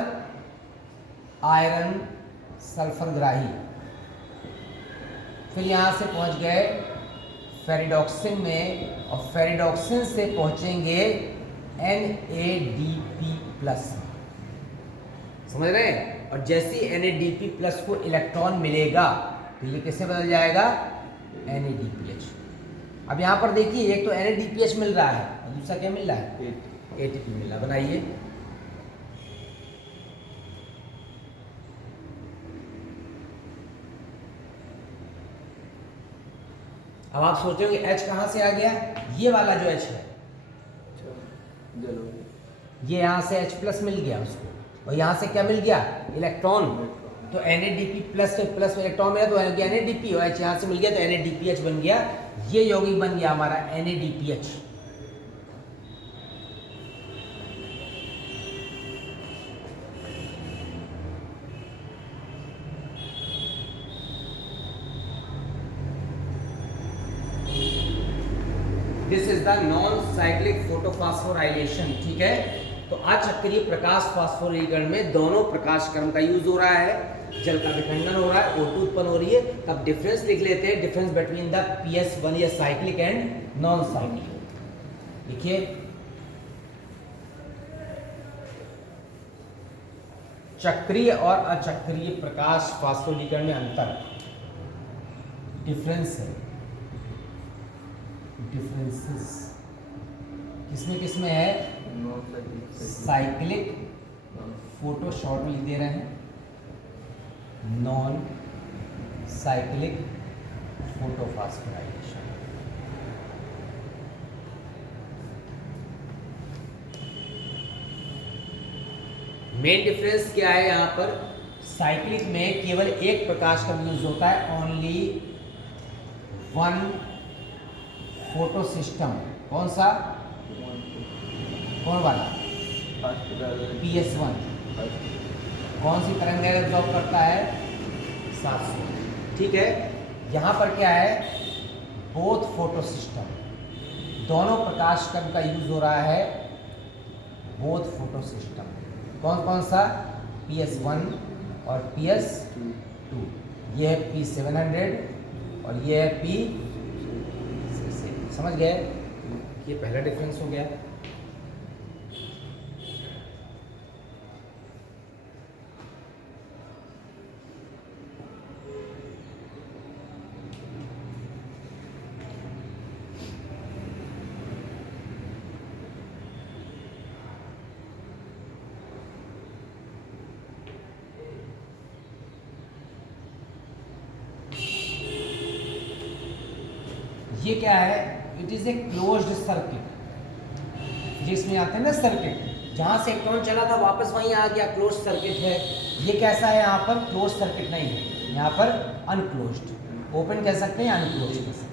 आयरन सल्फर ग्राही, फिर यहाँ से पहुँच गए फेरिडॉक्सिन में, और फेरिडॉक्सिन से पहुँचेंगे NADP+, समझ रहे हैं। और जैसे ही NADP+ को इलेक्ट्रॉन मिलेगा तो ये किससे बदल जाएगा, NADPH। अब यहाँ पर देखिए एक तो NADPH मिल रहा है और दूसरा क्या मिल रहा है, ATP मिल रहा है। बनाइए, अब आप सोचोगे H कहाँ से आ गया, ये वाला जो H है, ये यहाँ से H+ मिल गया उसको, और यहाँ से क्या मिल गया, इलेक्ट्रॉन, तो NADP+ से प्लस इलेक्ट्रॉन मिला तो NADP, और H यहाँ से मिल गया तो NADPH बन गया। ये यौगिक बन गया हमारा NADPH। This is the non cyclic photophosphorylation, ठीक है। तो अचक्रीय प्रकाश फास्फोरीकरण में दोनों प्रकाश क्रम का यूज हो रहा है, जल का विखंडन हो रहा है, O2 उत्पन्न हो रही है। तब डिफरेंस लिख लेते हैं, डिफरेंस बिटवीन द PS1 या साइक्लिक एंड नॉन साइक्लिक। देखिए चक्रीय और अचक्रीय प्रकाश फास्फोरीकरण में अंतर, डिफरेंस है, डिफरेंसेस किसमें किसमें है, साइक्लिक फोटो शॉर्ट में लिख दे रहे हैं, non cyclic photophosphorylation. Main difference क्या है यहाँ पर, साइक्लिक में केवल एक प्रकाश का यूज होता है, ओनली वन फोटो सिस्टम। कौन सा, कौन वाला, PS1। कौन सी तरंग दैर्घ्य एब्जॉर्ब करता है, 700, ठीक है। यहाँ पर क्या है, बोथ फोटो सिस्टम, दोनों प्रकाश क्रम का यूज हो रहा है, बोथ फोटो सिस्टम। कौन कौन सा, PS1 और PS2। ये है P700 और ये है P680। समझ गए, ये पहला डिफरेंस हो गया। ये क्या है, it is a closed circuit. जिसमें आते हैं ना सर्किट, जहां से इलेक्ट्रॉन चला था वापस वहीं आ गया, क्लोज्ड सर्किट है। ये कैसा है, यहाँ पर क्लोज्ड सर्किट नहीं है, यहाँ पर अनक्लोज्ड। ओपन कह सकते हैं या अनक्लोज कह सकते हैं।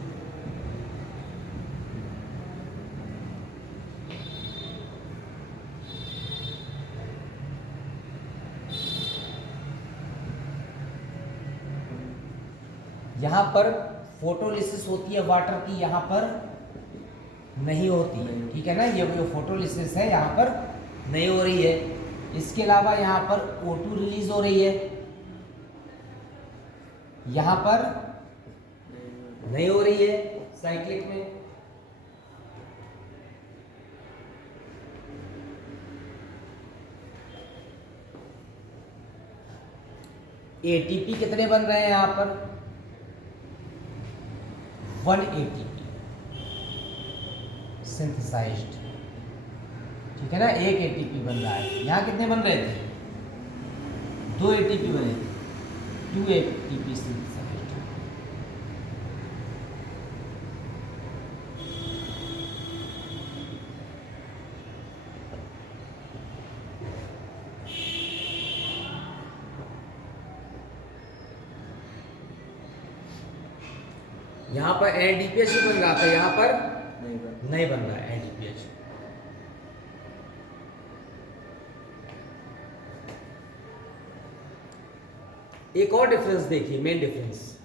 यहाँ पर फोटोलिसिस होती है वाटर की, यहाँ पर नहीं होती, ठीक है ना। ये जो फोटोलिसिस है यहाँ पर नहीं हो रही है। इसके अलावा यहाँ पर O2 रिलीज हो रही है, यहाँ पर नहीं हो रही है साइक्लिक में। एटीपी कितने बन रहे हैं यहाँ पर? 1 एटीपी सिंथेसाइज्ड, ठीक है ना। 1 एटीपी बन रहा है। यहाँ कितने बन रहे थे? 2 एटीपी बने थे, 2 एटीपी सिंथेसाइज्ड। यहाँ पर एनडीपीएच भी बन रहा था, यहाँ पर नहीं बन रहा है एनडीपीएच। एक और डिफरेंस देखिए, मेन डिफरेंस,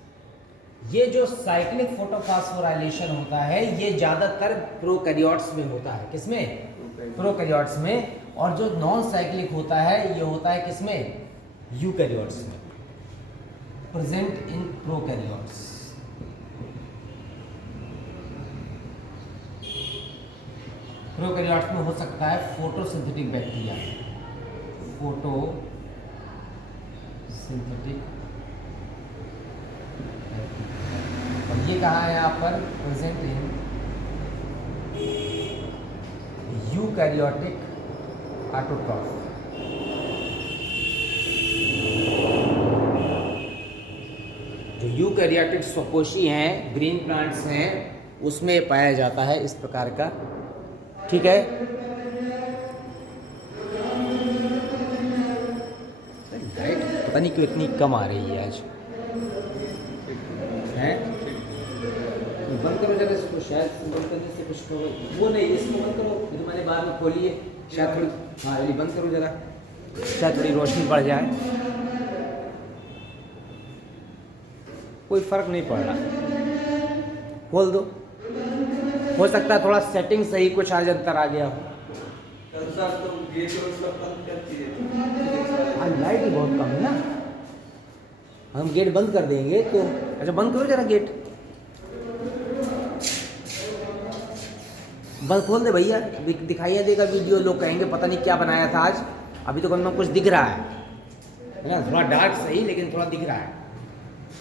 ये जो साइक्लिक फोटोफॉस्फोराइलेशन होता है ये ज्यादातर प्रोकैरियोट्स में होता है। किसमें? प्रोकैरियोट्स में। और जो नॉन साइक्लिक होता है ये होता है किसमें? यूकैरियोट्स में, प्रेजेंट इन प्रोकैरियोट्स। प्रोकैरियोट्स में हो सकता है फोटोसिंथेटिक बैक्टीरिया, फोटोसिंथेटिक, और ये कहाँ है यहाँ पर? Present in eukaryotic autotroph. जो यूकैरियोटिक स्वकोशी हैं, ग्रीन प्लांट्स हैं, उसमें पाया जाता है इस प्रकार का, ठीक है। लाइट पता नहीं क्यों इतनी कम आ रही है आज, है? बंद करो जरा इसको, शायद बंद करने से कुछ तो वो नहीं, इसको बंद करो, ये तो मैंने बाद में खोली है, शायद थोड़ी, हाँ ये बंद करो जरा, शायद थोड़ी रोशनी बढ़ जाए। कोई फर्क नहीं पड़ रहा, खोल दो। हो सकता है थोड़ा सेटिंग सही कुछ आज अंतर आ गया हो। हाँ लाइट ही बहुत कम है ना, हम गेट बंद कर देंगे तो। अच्छा बंद करो जरा गेट, बंद खोल दे भैया, दिखाइए देगा वीडियो, लोग कहेंगे पता नहीं क्या बनाया था आज। अभी तो कम में कुछ दिख रहा है ना, थोड़ा डार्क सही लेकिन थोड़ा दिख रहा है।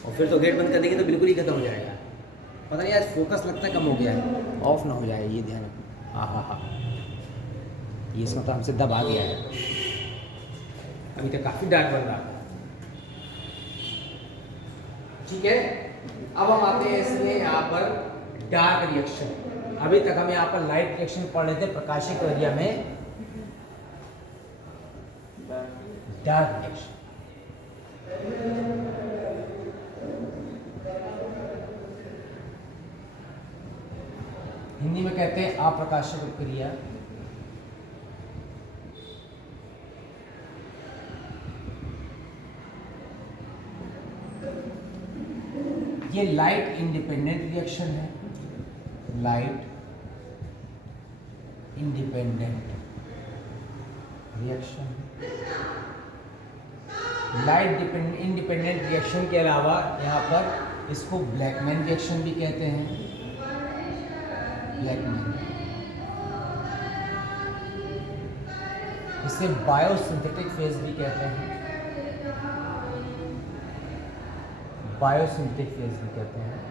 और फिर तो गेट बंद कर देंगे तो बिल्कुल ही खत्म हो जाएगा। पता नहीं आज फोकस लगता है कम हो गया है, ऑफ ना हो जाए ये ध्यान रखना। हाँ हाँ हाँ, ये इसमें तो हमसे दब आ गया है, अभी तक काफ़ी डार्क बन रहा है, ठीक है। अब हम आते हैं इसमें यहाँ पर डार्क रिएक्शन। अभी तक हम यहाँ पर लाइट रिएक्शन पढ़ रहे थे प्रकाशिक एरिया में, डार्क रिएक्शन। हिंदी में कहते हैं अप्रकाशिक क्रिया। ये लाइट इंडिपेंडेंट रिएक्शन है, light independent reaction. Light independent reaction के अलावा यहाँ पर इसको ब्लैकमैन रिएक्शन भी कहते हैं, ब्लैकमैन। इसे बायोसिंथेटिक फेज भी कहते हैं, बायोसिंथेटिक फेज भी कहते हैं।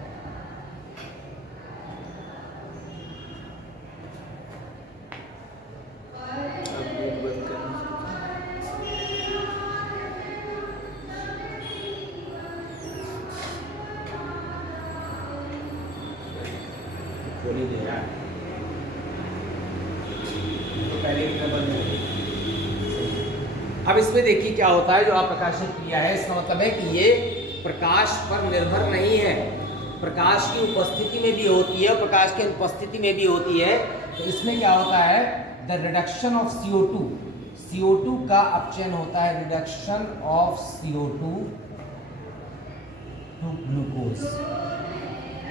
खोली दे रहा है तो पहले की तरह बंद हो गई। अब इसमें देखिए क्या होता है, जो अप्रकाशित क्रिया है इसका मतलब है कि ये प्रकाश पर निर्भर नहीं है, प्रकाश की उपस्थिति में भी होती है, प्रकाश की अनुपस्थिति में भी होती है। तो इसमें क्या होता है, the reduction of CO2, CO2 का अपचयन होता है, reduction of CO2 to glucose.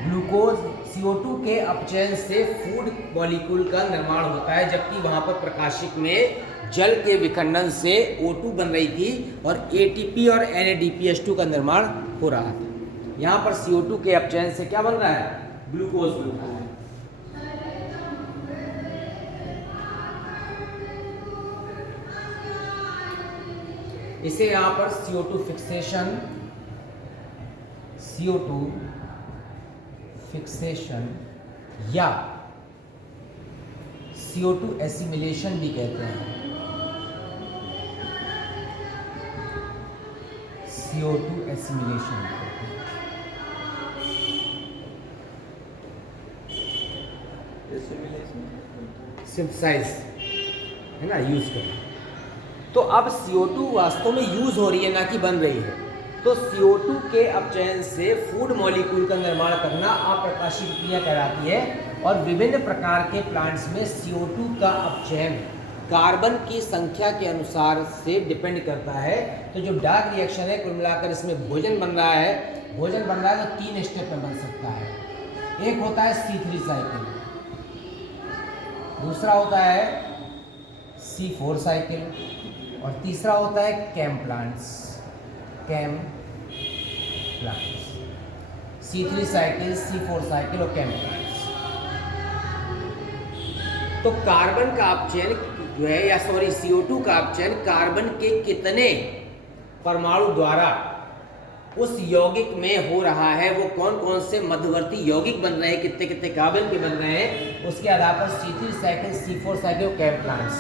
Glucose CO2 के अपचयन से फूड मॉलिक्यूल का निर्माण होता है, जबकि वहां पर प्रकाशिक में जल के विखंडन से O2 बन रही थी और ATP और NADPH2 का निर्माण हो रहा था। यहाँ पर CO2 के अपचयन से क्या बन रहा है, ग्लूकोज बन रहा है। इसे यहाँ पर CO2 फिक्सेशन, CO2 फिक्सेशन या CO2 एसिमिलेशन भी कहते हैं। CO2 एसिमिलेशन भी कहते हैं। सिंथेसाइज है ना, यूज करें। तो अब CO2 वास्तव में यूज हो रही है, ना कि बन रही है। तो CO2 के अपचयन से फूड मॉलिक्यूल का निर्माण करना अप्रकाशिक क्रिया कहलाती है। और विभिन्न प्रकार के प्लांट्स में CO2 का अपचयन कार्बन की संख्या के अनुसार से डिपेंड करता है। तो जो डार्क रिएक्शन है, कुल मिलाकर इसमें भोजन बन रहा है, तो 3 स्टेप में बन सकता है। एक होता है C3 साइकिल, दूसरा होता है C4 साइकिल, और तीसरा होता है CAM plants. C3 cycle, C4 cycle और कैम प्लांट्स। तो कार्बन का अपचयन जो है, या सॉरी CO2 का अपचयन कार्बन के कितने परमाणु द्वारा उस यौगिक में हो रहा है, वो कौन कौन से मध्यवर्ती यौगिक बन रहे हैं, कितने कितने कार्बन के बन रहे हैं, उसके आधार पर C3 साइकिल, C4 साइकिल और कैम प्लांट्स।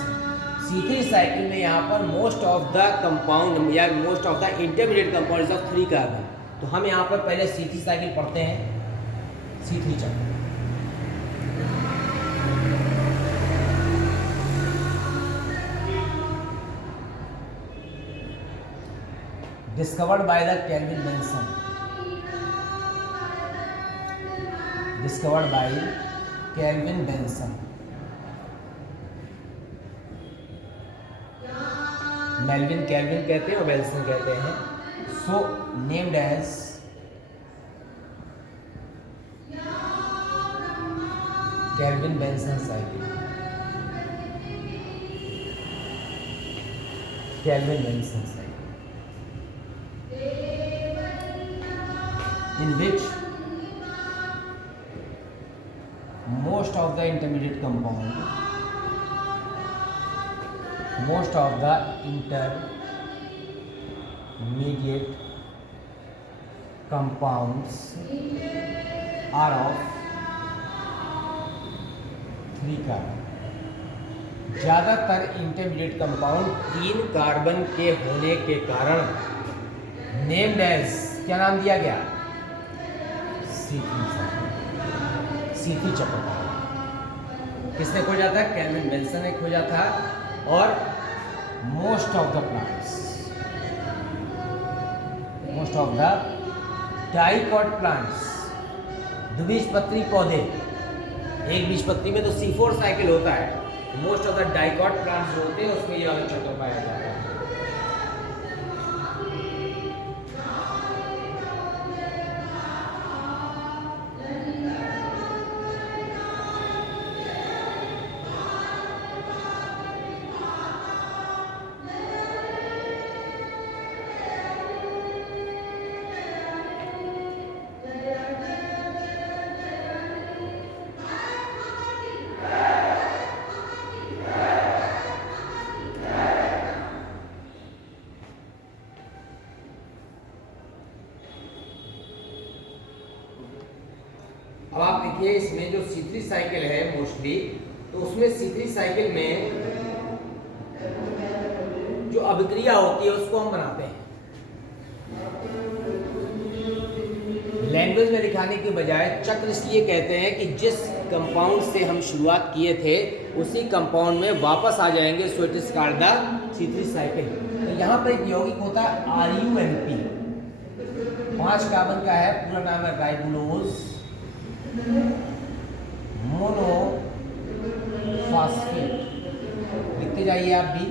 C3 साइकिल में यहाँ पर मोस्ट ऑफ द कंपाउंड या most of the intermediate compound of 3 carbon. तो हम यहाँ पर पहले C3 साइकिल पढ़ते हैं, C3 चक्र। Discovered by the Calvin Benson, discovered by Calvin Benson. Melvin Calvin कहते हैं और बेंसन कहते हैं। So named as Calvin Benson cycle, Calvin Benson cycle, in which most of the intermediate compound, most of the intermediate compounds are of 3 carbon. ज़्यादातर intermediate compound 3 carbon के होने के कारण नेम्ड एज, क्या नाम दिया गया, C3 चक्र। किसने खोजा था, केल्विन बेंसन ने खोजा था। और most of the plants, most of the dicot plants, द्विबीजपत्री पौधे, एक बीजपत्री में तो C4 साइकिल होता है, most of the dicot plants जो होते हैं उसमें ये वाला चक्र पाया जाता है। अब आप देखिए, इसमें जो C3 साइकिल है मोस्टली, तो उसमें C3 साइकिल में जो अभिक्रिया होती है उसको हम बनाते हैं। लैंग्वेज में लिखाने के बजाय चक्र इसलिए कहते हैं कि जिस कंपाउंड से हम शुरुआत किए थे उसी कंपाउंड में वापस आ जाएंगे, सो it is called the C3 cycle. तो यहाँ पर एक यौगिक होता है RUNP, 5 कार्बन का है, पूरा नाम है राइबुलोज मोनोफॉस्फेट। लिखते जाइए आप भी,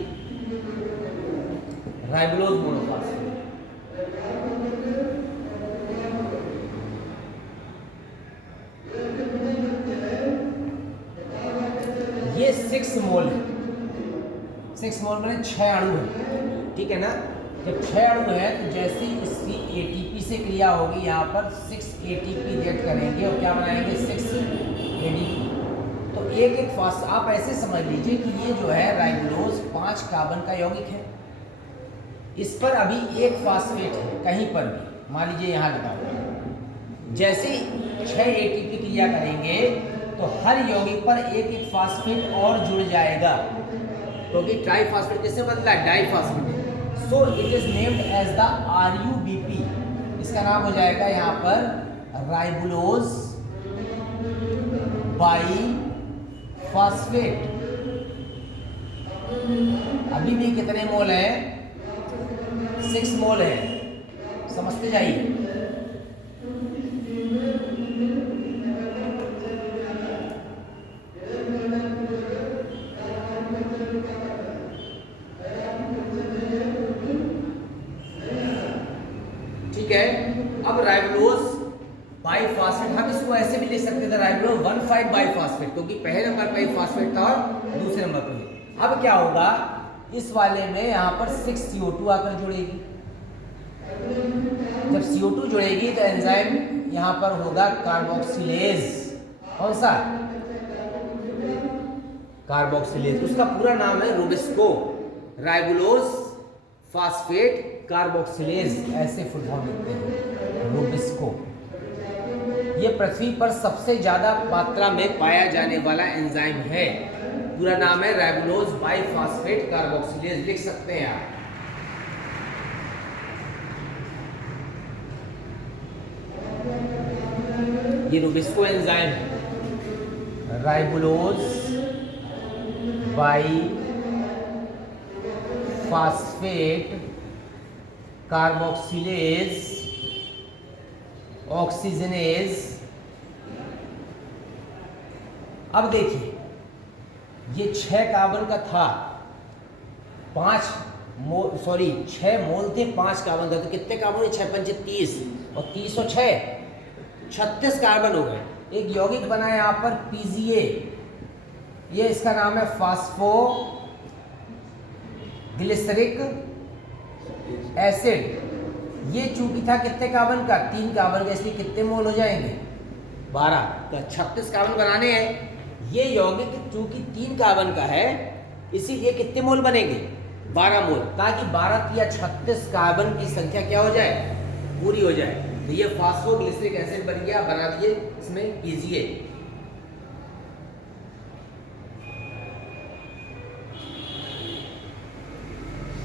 राइबुलोज मोनोफॉस्फेट। ये 6 मोल है। 6 मोल में 6 अणु है, ठीक है ना। जब 6 अणु है तो जैसे ही इसकी एटीपी से क्रिया होगी, यहाँ पर 6 एटीपी रिएक्ट करेंगे और क्या बनाएंगे, 6 एडीपी। तो एक एक फास्ट आप ऐसे समझ लीजिए कि ये जो है राइबुलोज 5 कार्बन का यौगिक है। इस पर अभी एक फास्फेट है, कहीं पर भी मान लीजिए यहाँ लगाओ। जैसे 6 एटीपी क्रिया करेंगे तो हर यौगिक पर एक एक फास्फेट और जुड़ जाएगा, क्योंकि ट्राइफॉस्फेट किससे बनता है, diphosphate. So it is named as the RUBP। इसका नाम हो जाएगा यहाँ पर राइबुलोज बाइफॉस्फेट। अभी भी कितने मोल हैं, 6 मोल है, समझते जाइए। ठीक है, अब राइबुलोज बाइफॉस्फेट, हम इसको ऐसे भी लिख सकते थे राइबुलोज 1,5 बाइफॉस्फेट, क्योंकि पहले नंबर पर फास्फेट था और दूसरे नंबर पर। अब क्या होगा, इस वाले में यहाँ पर 6 CO2 आकर जुड़ेगी। जब CO2 जुड़ेगी तो एंजाइम यहाँ पर होगा कार्बोक्सिलेज। कौन सा, कार्बोक्सिलेज। उसका पूरा नाम है रुबिस्को, राइबुलोज फास्फेट कार्बोक्सिलेज, ऐसे फुल फॉर्म लिखते हैं, रुबिस्को। ये पृथ्वी पर सबसे ज्यादा मात्रा में पाया जाने वाला एंजाइम है। पूरा नाम है राइबुलोज बाइफॉस्फेट कार्बोक्सिलेज, लिख सकते हैं आप। ये रुबिस्को एंजाइम है, राइबुलोज बाइफॉस्फेट कार्बोक्सिलेज ऑक्सीजनेज। अब देखिए, ये 6 कार्बन का था, 6 मोल थे, 5 कार्बन का। तो कितने कार्बन हुए, 6 पंचे 30 और 30 और 6 36 कार्बन हो गए। एक यौगिक बना है यहाँ पर PGA, ये इसका नाम है फास्फोग्लिसरिक एसिड। ये चूंकि था कितने कार्बन का, 3 कार्बन का, इसलिए कितने मोल हो जाएंगे, 12। तो 36 कार्बन बनाने हैं। ये यौगिक चूंकि 3 कार्बन का है, इसीलिए कितने मोल बनेंगे, 12 मोल, ताकि 12 या 36 कार्बन की संख्या क्या हो जाए, पूरी हो जाए। तो ये फास्फोग्लिसरिक एसिड बन गया, बना दिए इसमें PGA।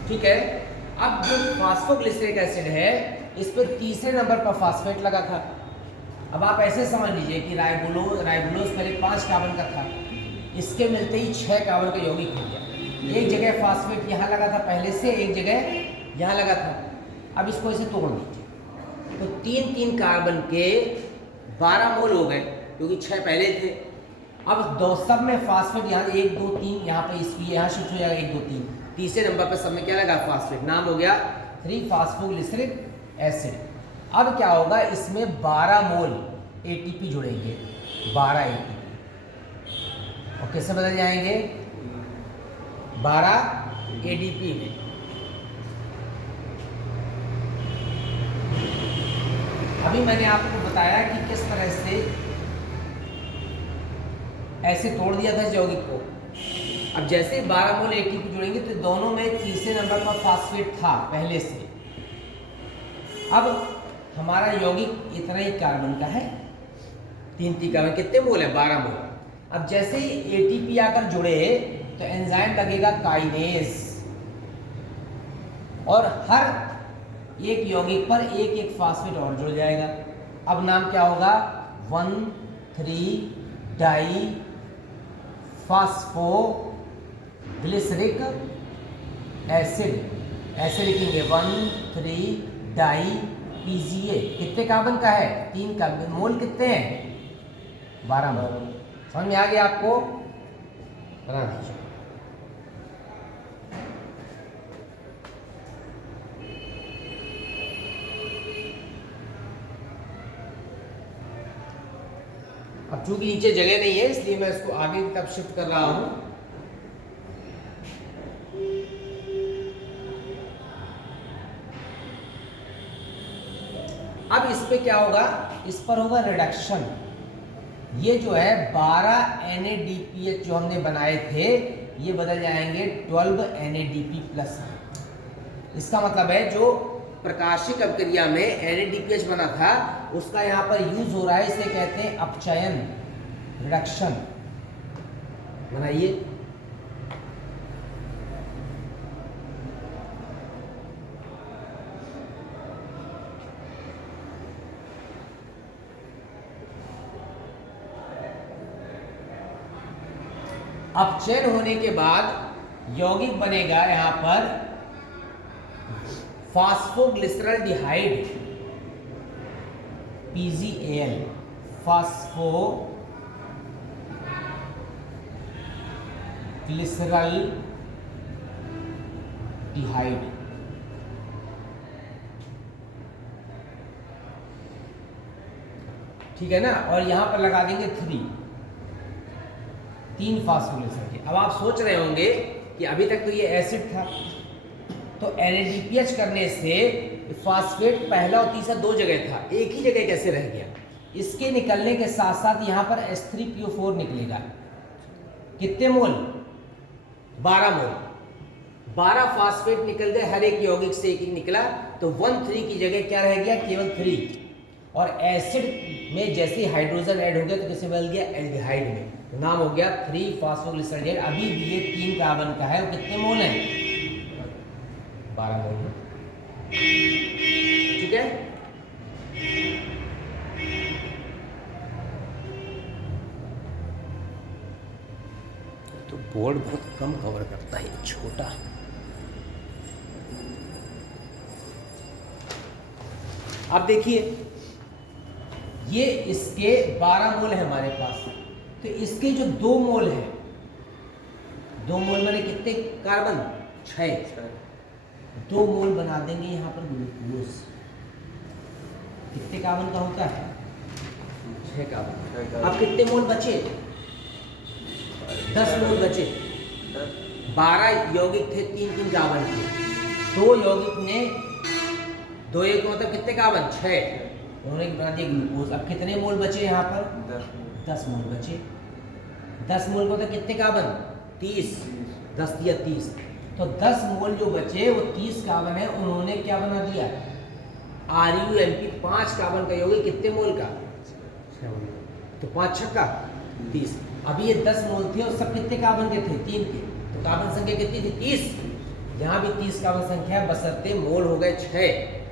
ठीक है, अब जो फास्फोग्लिसरिक एसिड है, इस पर तीसरे नंबर पर फास्फेट लगा था। अब आप ऐसे समझ लीजिए कि राइबुलोज पहले 5 कार्बन का था, इसके मिलते ही 6 कार्बन का यौगिक हो गया। एक जगह फास्फेट यहाँ लगा था पहले से, एक जगह यहाँ लगा था। अब इसको ऐसे तोड़ दीजिए, तो 3 कार्बन के 12 मोल हो गए, क्योंकि 6 पहले थे। अब दो सब में फास्फेट, यहाँ 1 2 3, यहाँ पे इसकी यहाँ शिफ्ट हो जाएगा 1 2 3। तीसरे नंबर पर सब में क्या लगा, फास्फेट, नाम हो गया 3-फास्फोग्लिसरिक एसिड। अब क्या होगा, इसमें 12 मोल ATP जुड़ेंगे, 12 ATP, और किससे बदल जाएंगे, 12 ADP में। अभी मैंने आपको बताया कि किस तरह से ऐसे तोड़ दिया था इस यौगिक को। अब जैसे 12 मोल ATP जुड़ेंगे तो दोनों में तीसरे नंबर पर फास्फेट था पहले से। अब हमारा यौगिक इतना ही कार्बन का है, 3 कार्बन, कितने मोल है, 12 मोल। अब जैसे ही ATP आकर जुड़े तो एंजाइम लगेगा काइनेज, और हर एक यौगिक पर एक एक फास्फेट और जुड़ जाएगा। अब नाम क्या होगा, 1,3-डाई-फास्फोग्लिसरिक एसिड। ऐसे लिखेंगे 1,3-डाई पीजीए कितने कार्बन का है? 3 का। मोल कितने हैं? 12 मोल। समझ में आ गया आपको? बना दीजिए। अब चूंकि नीचे जगह नहीं है इसलिए मैं इसको आगे की तरफ शिफ्ट कर रहा हूं। अब इस पे क्या होगा? इस पर होगा रिडक्शन। ये जो है 12 NADPH जो हमने बनाए थे ये बदल जाएंगे 12 NADP+। इसका मतलब है जो प्रकाशिक अभिक्रिया में NADPH बना था उसका यहाँ पर यूज हो रहा है, इसे कहते हैं अपचयन, रिडक्शन। बनाइए। अपचयन होने के बाद यौगिक बनेगा यहां पर फास्फोग्लिसरल्डिहाइड PgAl, फास्फोग्लिसरल्डिहाइड। ठीक है ना? और यहां पर लगा देंगे 3 फास्फोग्लिसरल के। अब आप सोच रहे होंगे कि अभी तक तो ये एसिड था, तो NADPH करने से फास्फेट पहला और तीसरा 2 जगह था, एक ही जगह कैसे रह गया? इसके निकलने के साथ साथ यहाँ पर H3PO4 निकलेगा। कितने मोल? 12 मोल। 12 फास्फेट निकल गए, हर एक यौगिक से एक निकला, तो 1,3 की जगह क्या रह गया? केवल 3। और एसिड में जैसे हाइड्रोजन ऐड हो गया तो कैसे बदल गया? एल्डिहाइड में। तो नाम हो गया 3 फास्फोग्लिसरॉल। अभी भी ये 3 कार्बन का है। और कितने मोल हैं? 12 मोल है। ठीक है? तो बोर्ड बहुत कम कवर करता है, छोटा। अब देखिए ये इसके 12 मोल है हमारे पास, तो इसके जो 2 मोल है, 2 मोल मैंने कितने कार्बन? 6। 2 मोल बना देंगे यहाँ पर ग्लूकोज। कितने कार्बन का होता है? 6 कार्बन। अब कितने मोल बचे? 10 मोल बचे। 12 यौगिक थे 3-3 कार्बन के, 2 यौगिक ने 2 एक मतलब कितने कार्बन? 6, उन्होंने बना दिया ग्लूकोज। अब कितने मोल बचे यहाँ पर? 10 मोल बचे। 10 मोल मतलब कितने कार्बन? 30। 10 दिया 30, तो 10 मोल जो बचे वो 30 कार्बन है, उन्होंने क्या बना दिया? RUMP 5 कार्बन का यौगिक कितने मोल का? 6 मोल। तो 5 छक्का 30। अभी ये 10 मोल थे और सब कितने कार्बन के थे? 3 के, तो कार्बन संख्या कितनी थी? 30। यहाँ भी 30 कार्बन संख्या है, बशर्ते मोल हो गए 6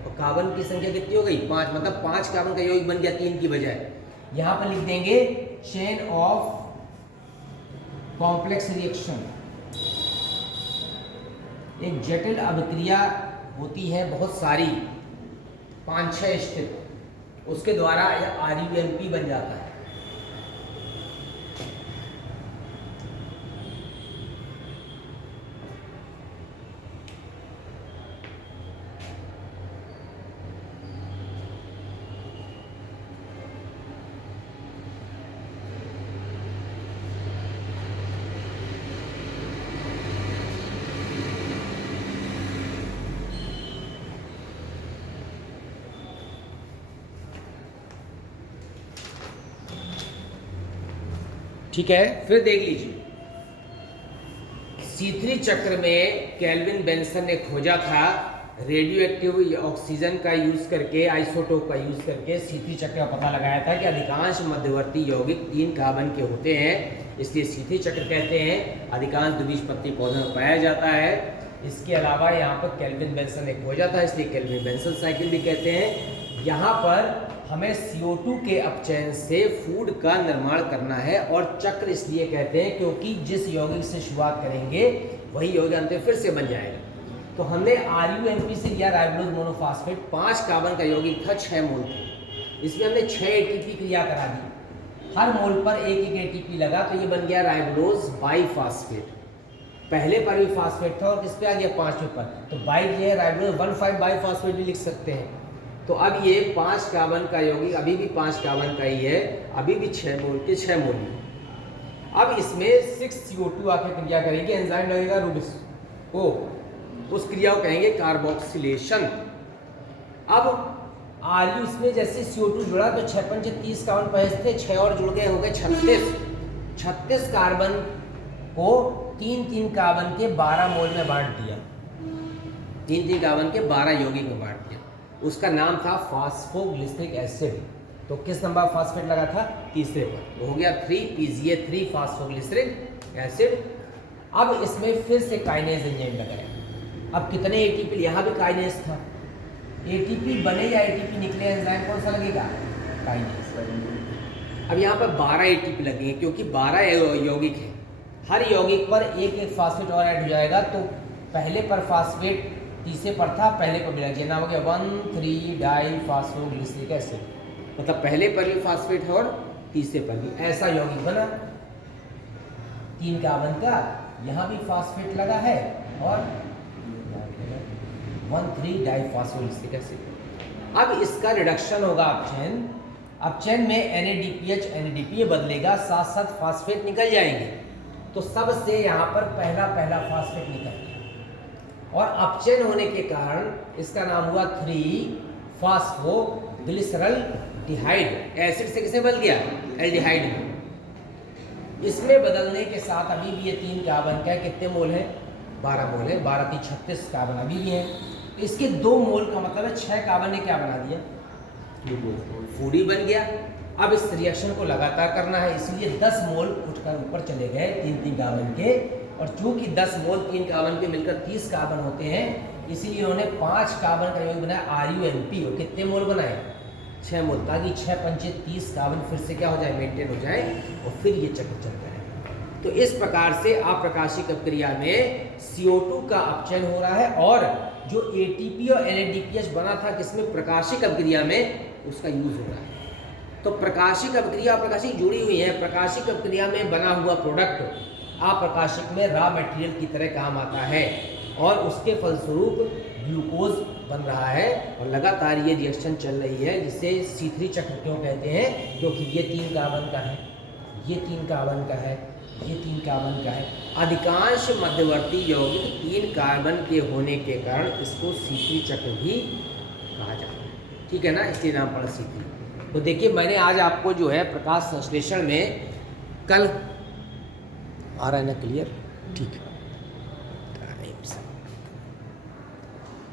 और कार्बन की संख्या कितनी हो गई? 5। मतलब 5 कार्बन का यौगिक बन गया 3 की बजाय। यहाँ पर लिख देंगे चेन ऑफ कॉम्प्लेक्स रिएक्शन। एक जटिल अभिक्रिया होती है बहुत सारी, 5-6 स्टेप, उसके द्वारा यह RUMP बन जाता है। ठीक है, फिर देख लीजिए C3 चक्र में केल्विन बेंसन ने खोजा था रेडियो एक्टिव ऑक्सीजन का यूज करके, आइसोटोप का यूज करके C3 चक्र का पता लगाया था कि अधिकांश मध्यवर्ती यौगिक 3 कार्बन के होते हैं, इसलिए C3 चक्र कहते हैं। अधिकांश द्विबीजपत्री पौधों में पाया जाता है। इसके अलावा यहाँ पर केल्विन बेंसन ने खोजा था, इसलिए केल्विन बेंसन साइकिल भी कहते हैं। यहाँ पर हमें CO2 के अपचयन से फूड का निर्माण करना है, और चक्र इसलिए कहते हैं क्योंकि जिस यौगिक से शुरुआत करेंगे वही यौगिक अंत में फिर से बन जाएगा। तो हमने RUMP से लिया राइबोलोज मोनोफॉस्फेट, 5 कार्बन का यौगिक था, 6 मोल था। इसमें हमने 6 ATP क्रिया करा दी, हर मोल पर एक एक ATP लगा, तो ये बन गया राइबोलोज बाइफॉस्फेट। पहले पर भी फास्फेट था और किस पे आ गया 5वें पर, तो बाई जो है राइबोलोज 1,5 बाइफॉस्फेट भी लिख सकते हैं। तो अब ये 5 कार्बन का यौगिक अभी भी 5 कार्बन का ही है, अभी भी 6 मोल के 6 मोल ही। अब इसमें 6CO2 आके क्रिया करेगी, एंजाइम लगेगा रूबिस ओ, उस क्रिया को कहेंगे कार्बोक्सिलेशन। अब RU इसमें जैसे CO2 जुड़ा तो 6 पंचे 30 कार्बन पहले थे, 6 और जुड़ गए, हो गए 36 कार्बन को 3 कार्बन के 12 मोल में बांट दिया, 3 कार्बन के 12 यौगिक में बांट दिया। उसका नाम था फॉस्फोग्लिसरिक एसिड। तो किस नंबर फास्फेट लगा था? तीसरे पर, तो हो गया 3PGA3 फॉस्फोग्लिसरिक एसिड। अब इसमें फिर से काइनेज एंजाइम लगाया। अब कितने ATP, यहाँ भी काइनेज था, ATP बने या ATP निकले, एंजाइम कौन सा लगेगा? काइनेज। अब यहाँ पर 12 ATP लगेंगे क्योंकि 12 यौगिक है, हर यौगिक पर एक एक फास्फेट और ऐड हो जाएगा। तो पहले पर फास्फेट तीसरे पर था, पहले पर मिला गया, नाम हो गया 1,3-डाइफॉस्फोग्लिसरिक एसिड। मतलब पहले पर भी फास्फेट है और तीसरे पर भी, ऐसा यौगिक बना 3 कार्बन का, यहाँ भी फास्फेट लगा है और 1,3-डाइफॉस्फोग्लिसरिक एसिड। अब इसका रिडक्शन होगा अपचयन में NADPH बदलेगा, साथ साथ फास्फेट निकल जाएंगे। तो सबसे यहाँ पर पहला फास्फेट निकल गया और अपचयन होने के कारण इसका नाम हुआ 3-फॉस्फोग्लिसरल्डिहाइड। एसिड से किसे बदल गया? एल्डिहाइड में। इसमें बदलने के साथ अभी भी ये 3 कार्बन का कितने मोल है? 12 मोल है, 12 3 36 कार्बन अभी भी है। तो इसके 2 मोल का मतलब है 6 कार्बन ने क्या बना दिया? फूडी बन गया। अब इस रिएक्शन को लगातार करना है, इसलिए 10 मोल उठकर ऊपर चले गए 3 कार्बन के, और चूंकि 10 मोल 3 कार्बन के मिलकर 30 कार्बन होते हैं, इसीलिए उन्होंने 5 कार्बन का यौगिक बनाया RUMP। और कितने मोल बनाए? 6 मोल, ताकि 6 पंचे 30 कार्बन फिर से क्या हो जाए? मेंटेन हो जाए, और फिर ये चक्र चलता है। तो इस प्रकार से अप्रकाशिक अपक्रिया में CO2 का अपचयन हो रहा है, और जो ATP और NADPH बना था किसमें? प्रकाशिक अपक्रिया में, उसका यूज हो रहा है। तो प्रकाशिक अपक्रिया अप्रकाशिक जुड़ी हुई है। प्रकाशिक अपक्रिया में बना हुआ प्रोडक्ट अप्रकाशिक में रॉ मटेरियल की तरह काम आता है, और उसके फलस्वरूप ग्लूकोज बन रहा है, और लगातार ये रिएक्शन चल रही है, जिसे C3 चक्र क्यों कहते हैं? क्योंकि ये 3 कार्बन का है, ये 3 कार्बन का है, ये 3 कार्बन का है। अधिकांश मध्यवर्ती यौगिक 3 कार्बन के होने के कारण इसको C3 चक्र भी कहा जाता है, ठीक है ना, इसलिए नाम पड़ा C3। तो देखिए, मैंने आज आपको जो है प्रकाश संश्लेषण में, कल आ रहा है ना क्लियर? ठीक है,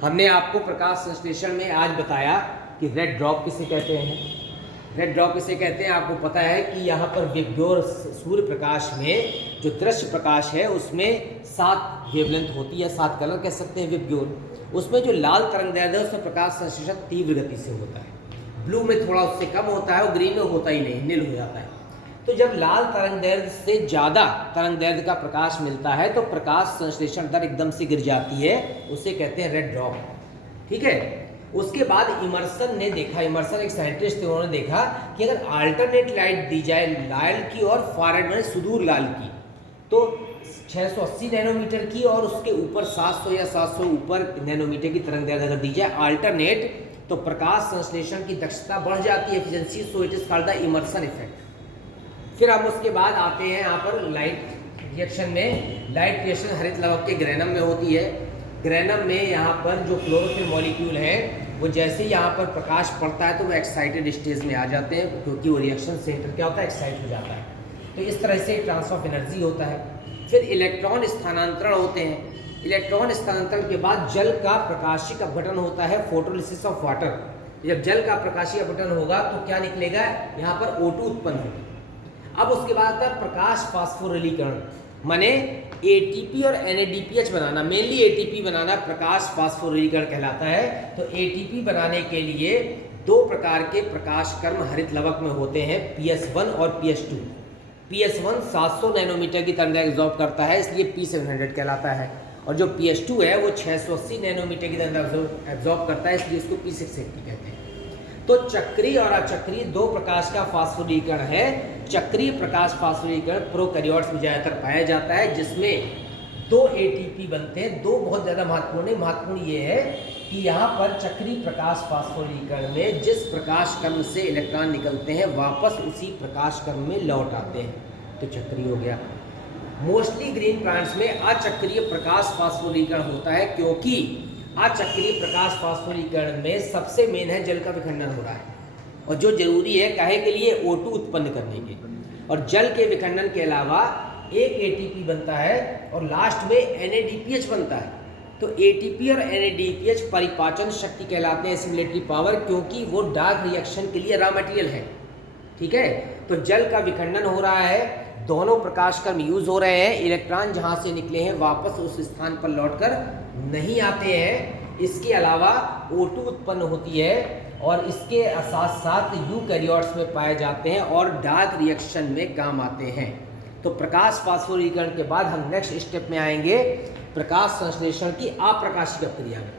हमने आपको प्रकाश संश्लेषण में आज बताया कि रेड ड्रॉप किसे कहते हैं। रेड ड्रॉप किसे कहते हैं आपको पता है कि यहाँ पर विबग्योर सूर्य प्रकाश में जो दृश्य प्रकाश है उसमें 7 वेवलेंथ होती है, 7 कलर कह सकते हैं विबग्योर। उसमें जो लाल तरंगदैर्ध्य है उसमें प्रकाश संश्लेषण तीव्र गति से होता है, ब्लू में थोड़ा उससे कम होता है और ग्रीन में होता ही नहीं, नील हो जाता है। तो जब लाल तरंगदैर्ध्य से ज़्यादा तरंगदैर्ध्य का प्रकाश मिलता है तो प्रकाश संश्लेषण दर एकदम से गिर जाती है, उसे कहते हैं रेड ड्रॉप, ठीक है। उसके बाद इमर्सन ने देखा, इमर्सन एक साइंटिस्ट थे, उन्होंने देखा कि अगर अल्टरनेट लाइट दी जाए लाल की और फार में सुदूर लाल की, तो 680 नैनोमीटर की और उसके ऊपर 700 या 700 ऊपर नैनोमीटर की तरंगदैर्ध्य अगर दी जाए अल्टरनेट, तो प्रकाश संश्लेषण की दक्षता बढ़ जाती है, efficiency. So it is called the Emerson effect. फिर हम उसके बाद आते हैं यहाँ पर लाइट रिएक्शन में। लाइट रिएक्शन हरित लवक के ग्रेनम में होती है। ग्रेनम में यहाँ पर जो क्लोरोफिल मॉलिक्यूल है वो जैसे ही यहाँ पर प्रकाश पड़ता है तो वो एक्साइटेड स्टेज में आ जाते हैं, क्योंकि वो रिएक्शन सेंटर क्या होता है? एक्साइट हो जाता है। तो इस तरह से ट्रांसफर ऑफ एनर्जी होता है। फिर इलेक्ट्रॉन स्थानांतरण होते हैं। इलेक्ट्रॉन स्थानांतरण के बाद जल का प्रकाशिक अपघटन होता है, फोटोलिसिस ऑफ वाटर। जब जल का प्रकाशिक अपघटन होगा तो क्या निकलेगा? यहाँ पर O2 उत्पन्न होगी। अब उसके बाद आता है प्रकाश फास्फोरिलीकरण, माने ATP और NADPH बनाना, मेनली ATP बनाना प्रकाश फास्फोरिलीकरण कहलाता है। तो ATP बनाने के लिए 2 प्रकार के प्रकाश कर्म हरित लवक में होते हैं, PS1 और PS2। PS1 700 नैनोमीटर की तरंग एब्जॉर्ब करता है, इसलिए P700 कहलाता है, और जो PS2 है वो 680 नैनोमीटर के अंदर एब्जॉर्ब करता है, इसलिए उसको P680 कहते हैं। तो चक्रीय और अचक्रीय दो प्रकार का फास्फोरीकरण है। चक्रीय प्रकाश फास्फोरीकरण प्रोकैरियोट्स में ज़्यादातर पाया जाता है, जिसमें 2 ATP बनते हैं। दो बहुत ज़्यादा महत्वपूर्ण है। महत्वपूर्ण ये है कि यहाँ पर चक्रीय प्रकाश फास्फोरीकरण में जिस प्रकाश क्रम से इलेक्ट्रॉन निकलते हैं वापस उसी प्रकाश क्रम में लौट आते हैं, तो चक्रीय हो गया। मोस्टली ग्रीन प्लांट्स में अचक्रीय प्रकाश फास्फोरीकरण होता है, क्योंकि अचक्रीय प्रकाश फास्फोरीकरण में सबसे मेन है जल का विखंडन हो रहा है, और जो जरूरी है काहे के लिए, O2 उत्पन्न करने के। और जल के विखंडन के अलावा एक ATP बनता है और लास्ट में NADPH बनता है। तो ATP और NADPH परिपाचन शक्ति कहलाते हैं, एसिमिलेटरी पावर, क्योंकि वो डार्क रिएक्शन के लिए रॉ मटेरियल है। ठीक है, तो जल का विखंडन हो रहा है, दोनों प्रकाश क्रम यूज हो रहे हैं, इलेक्ट्रॉन जहां से निकले हैं वापस उस स्थान पर लौटकर नहीं आते हैं। इसके अलावा O2 उत्पन्न होती है और इसके साथ साथ यूकैरियोट्स में पाए जाते हैं और डार्क रिएक्शन में काम आते हैं। तो प्रकाश फास्फोरीकरण के बाद हम नेक्स्ट स्टेप में आएंगे प्रकाश संश्लेषण की अप्रकाशिक अपक्रिया में।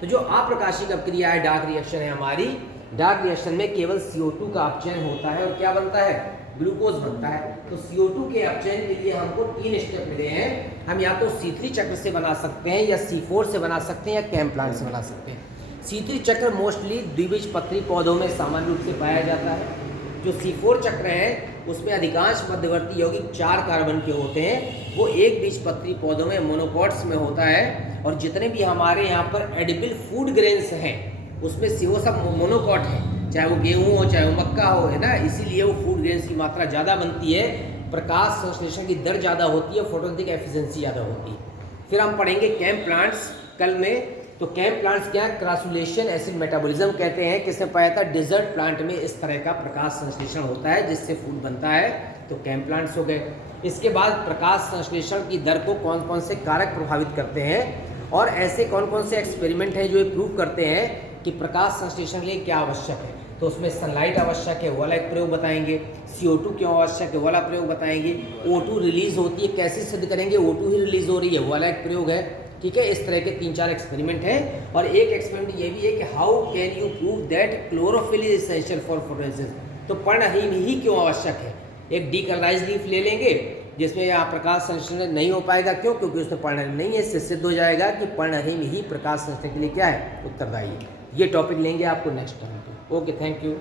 तो जो अप्रकाशिक अपक्रिया है, डार्क रिएक्शन है हमारी, डार्क रिएक्शन में केवल CO2 का अपचयन होता है और क्या बनता है, ग्लूकोज बनता है। तो CO2 के अपचयन के लिए हमको 3 स्टेप मिले हैं। हम या तो C3 चक्र से बना सकते हैं, या C4 से बना सकते हैं, या कैम प्लांट से बना सकते हैं। C3 चक्र मोस्टली द्विबीजपत्री पौधों में सामान्य रूप से पाया जाता है। जो C4 चक्र है उसमें अधिकांश मध्यवर्ती यौगिक 4 कार्बन के होते हैं, वो एक बीजपत्री पौधों में मोनोकॉट्स में होता है। और जितने भी हमारे यहाँ पर एडिबल फूड ग्रेन्स हैं उसमें वो सब मोनोकॉट है, चाहे वो गेहूँ हो चाहे वो मक्का हो, है ना, इसीलिए वो फूड ग्रेन्स की मात्रा ज़्यादा बनती है, प्रकाश संश्लेषण की दर ज़्यादा होती है, फोटोसिंथेटिक एफिशिएंसी ज़्यादा होती है। फिर हम पढ़ेंगे कैम प्लांट्स कल में। तो कैम प्लांट्स क्या है, क्रासुलेशन एसिड मेटाबॉलिज्म कहते हैं। किसने पाया था, डिजर्ट प्लांट में इस तरह का प्रकाश संश्लेषण होता है जिससे फूड बनता है, तो कैम प्लांट्स हो गए। इसके बाद प्रकाश संश्लेषण की दर को कौन कौन से कारक प्रभावित करते हैं, और ऐसे कौन कौन से एक्सपेरिमेंट हैं जो ये प्रूव करते हैं कि प्रकाश संश्लेषण के लिए क्या आवश्यक है। तो उसमें सनलाइट आवश्यक है, वो वाला एक प्रयोग बताएंगे। CO2 क्यों आवश्यक है, वो वाला प्रयोग बताएंगे। O2 रिलीज होती है, कैसे सिद्ध करेंगे, O2 ही रिलीज हो रही है, वो वाला एक प्रयोग है। ठीक है, इस तरह के 3-4 एक्सपेरिमेंट हैं। और एक एक्सपेरिमेंट ये भी है कि how can you prove that chlorophyll is essential for photosynthesis. तो पर्णहीन ही क्यों आवश्यक है। एक डीकलराइज्ड लीफ ले लेंगे जिसमें यहाँ प्रकाश संश्लेषण नहीं हो पाएगा, क्यों, क्योंकि उसमें पर्णहीन नहीं है। इससे सिद्ध हो जाएगा कि पर्णहीन ही प्रकाश संश्लेषण के लिए क्या है, उत्तरदायी है। ये टॉपिक लेंगे आपको नेक्स्ट टाइम पे। Okay, thank you.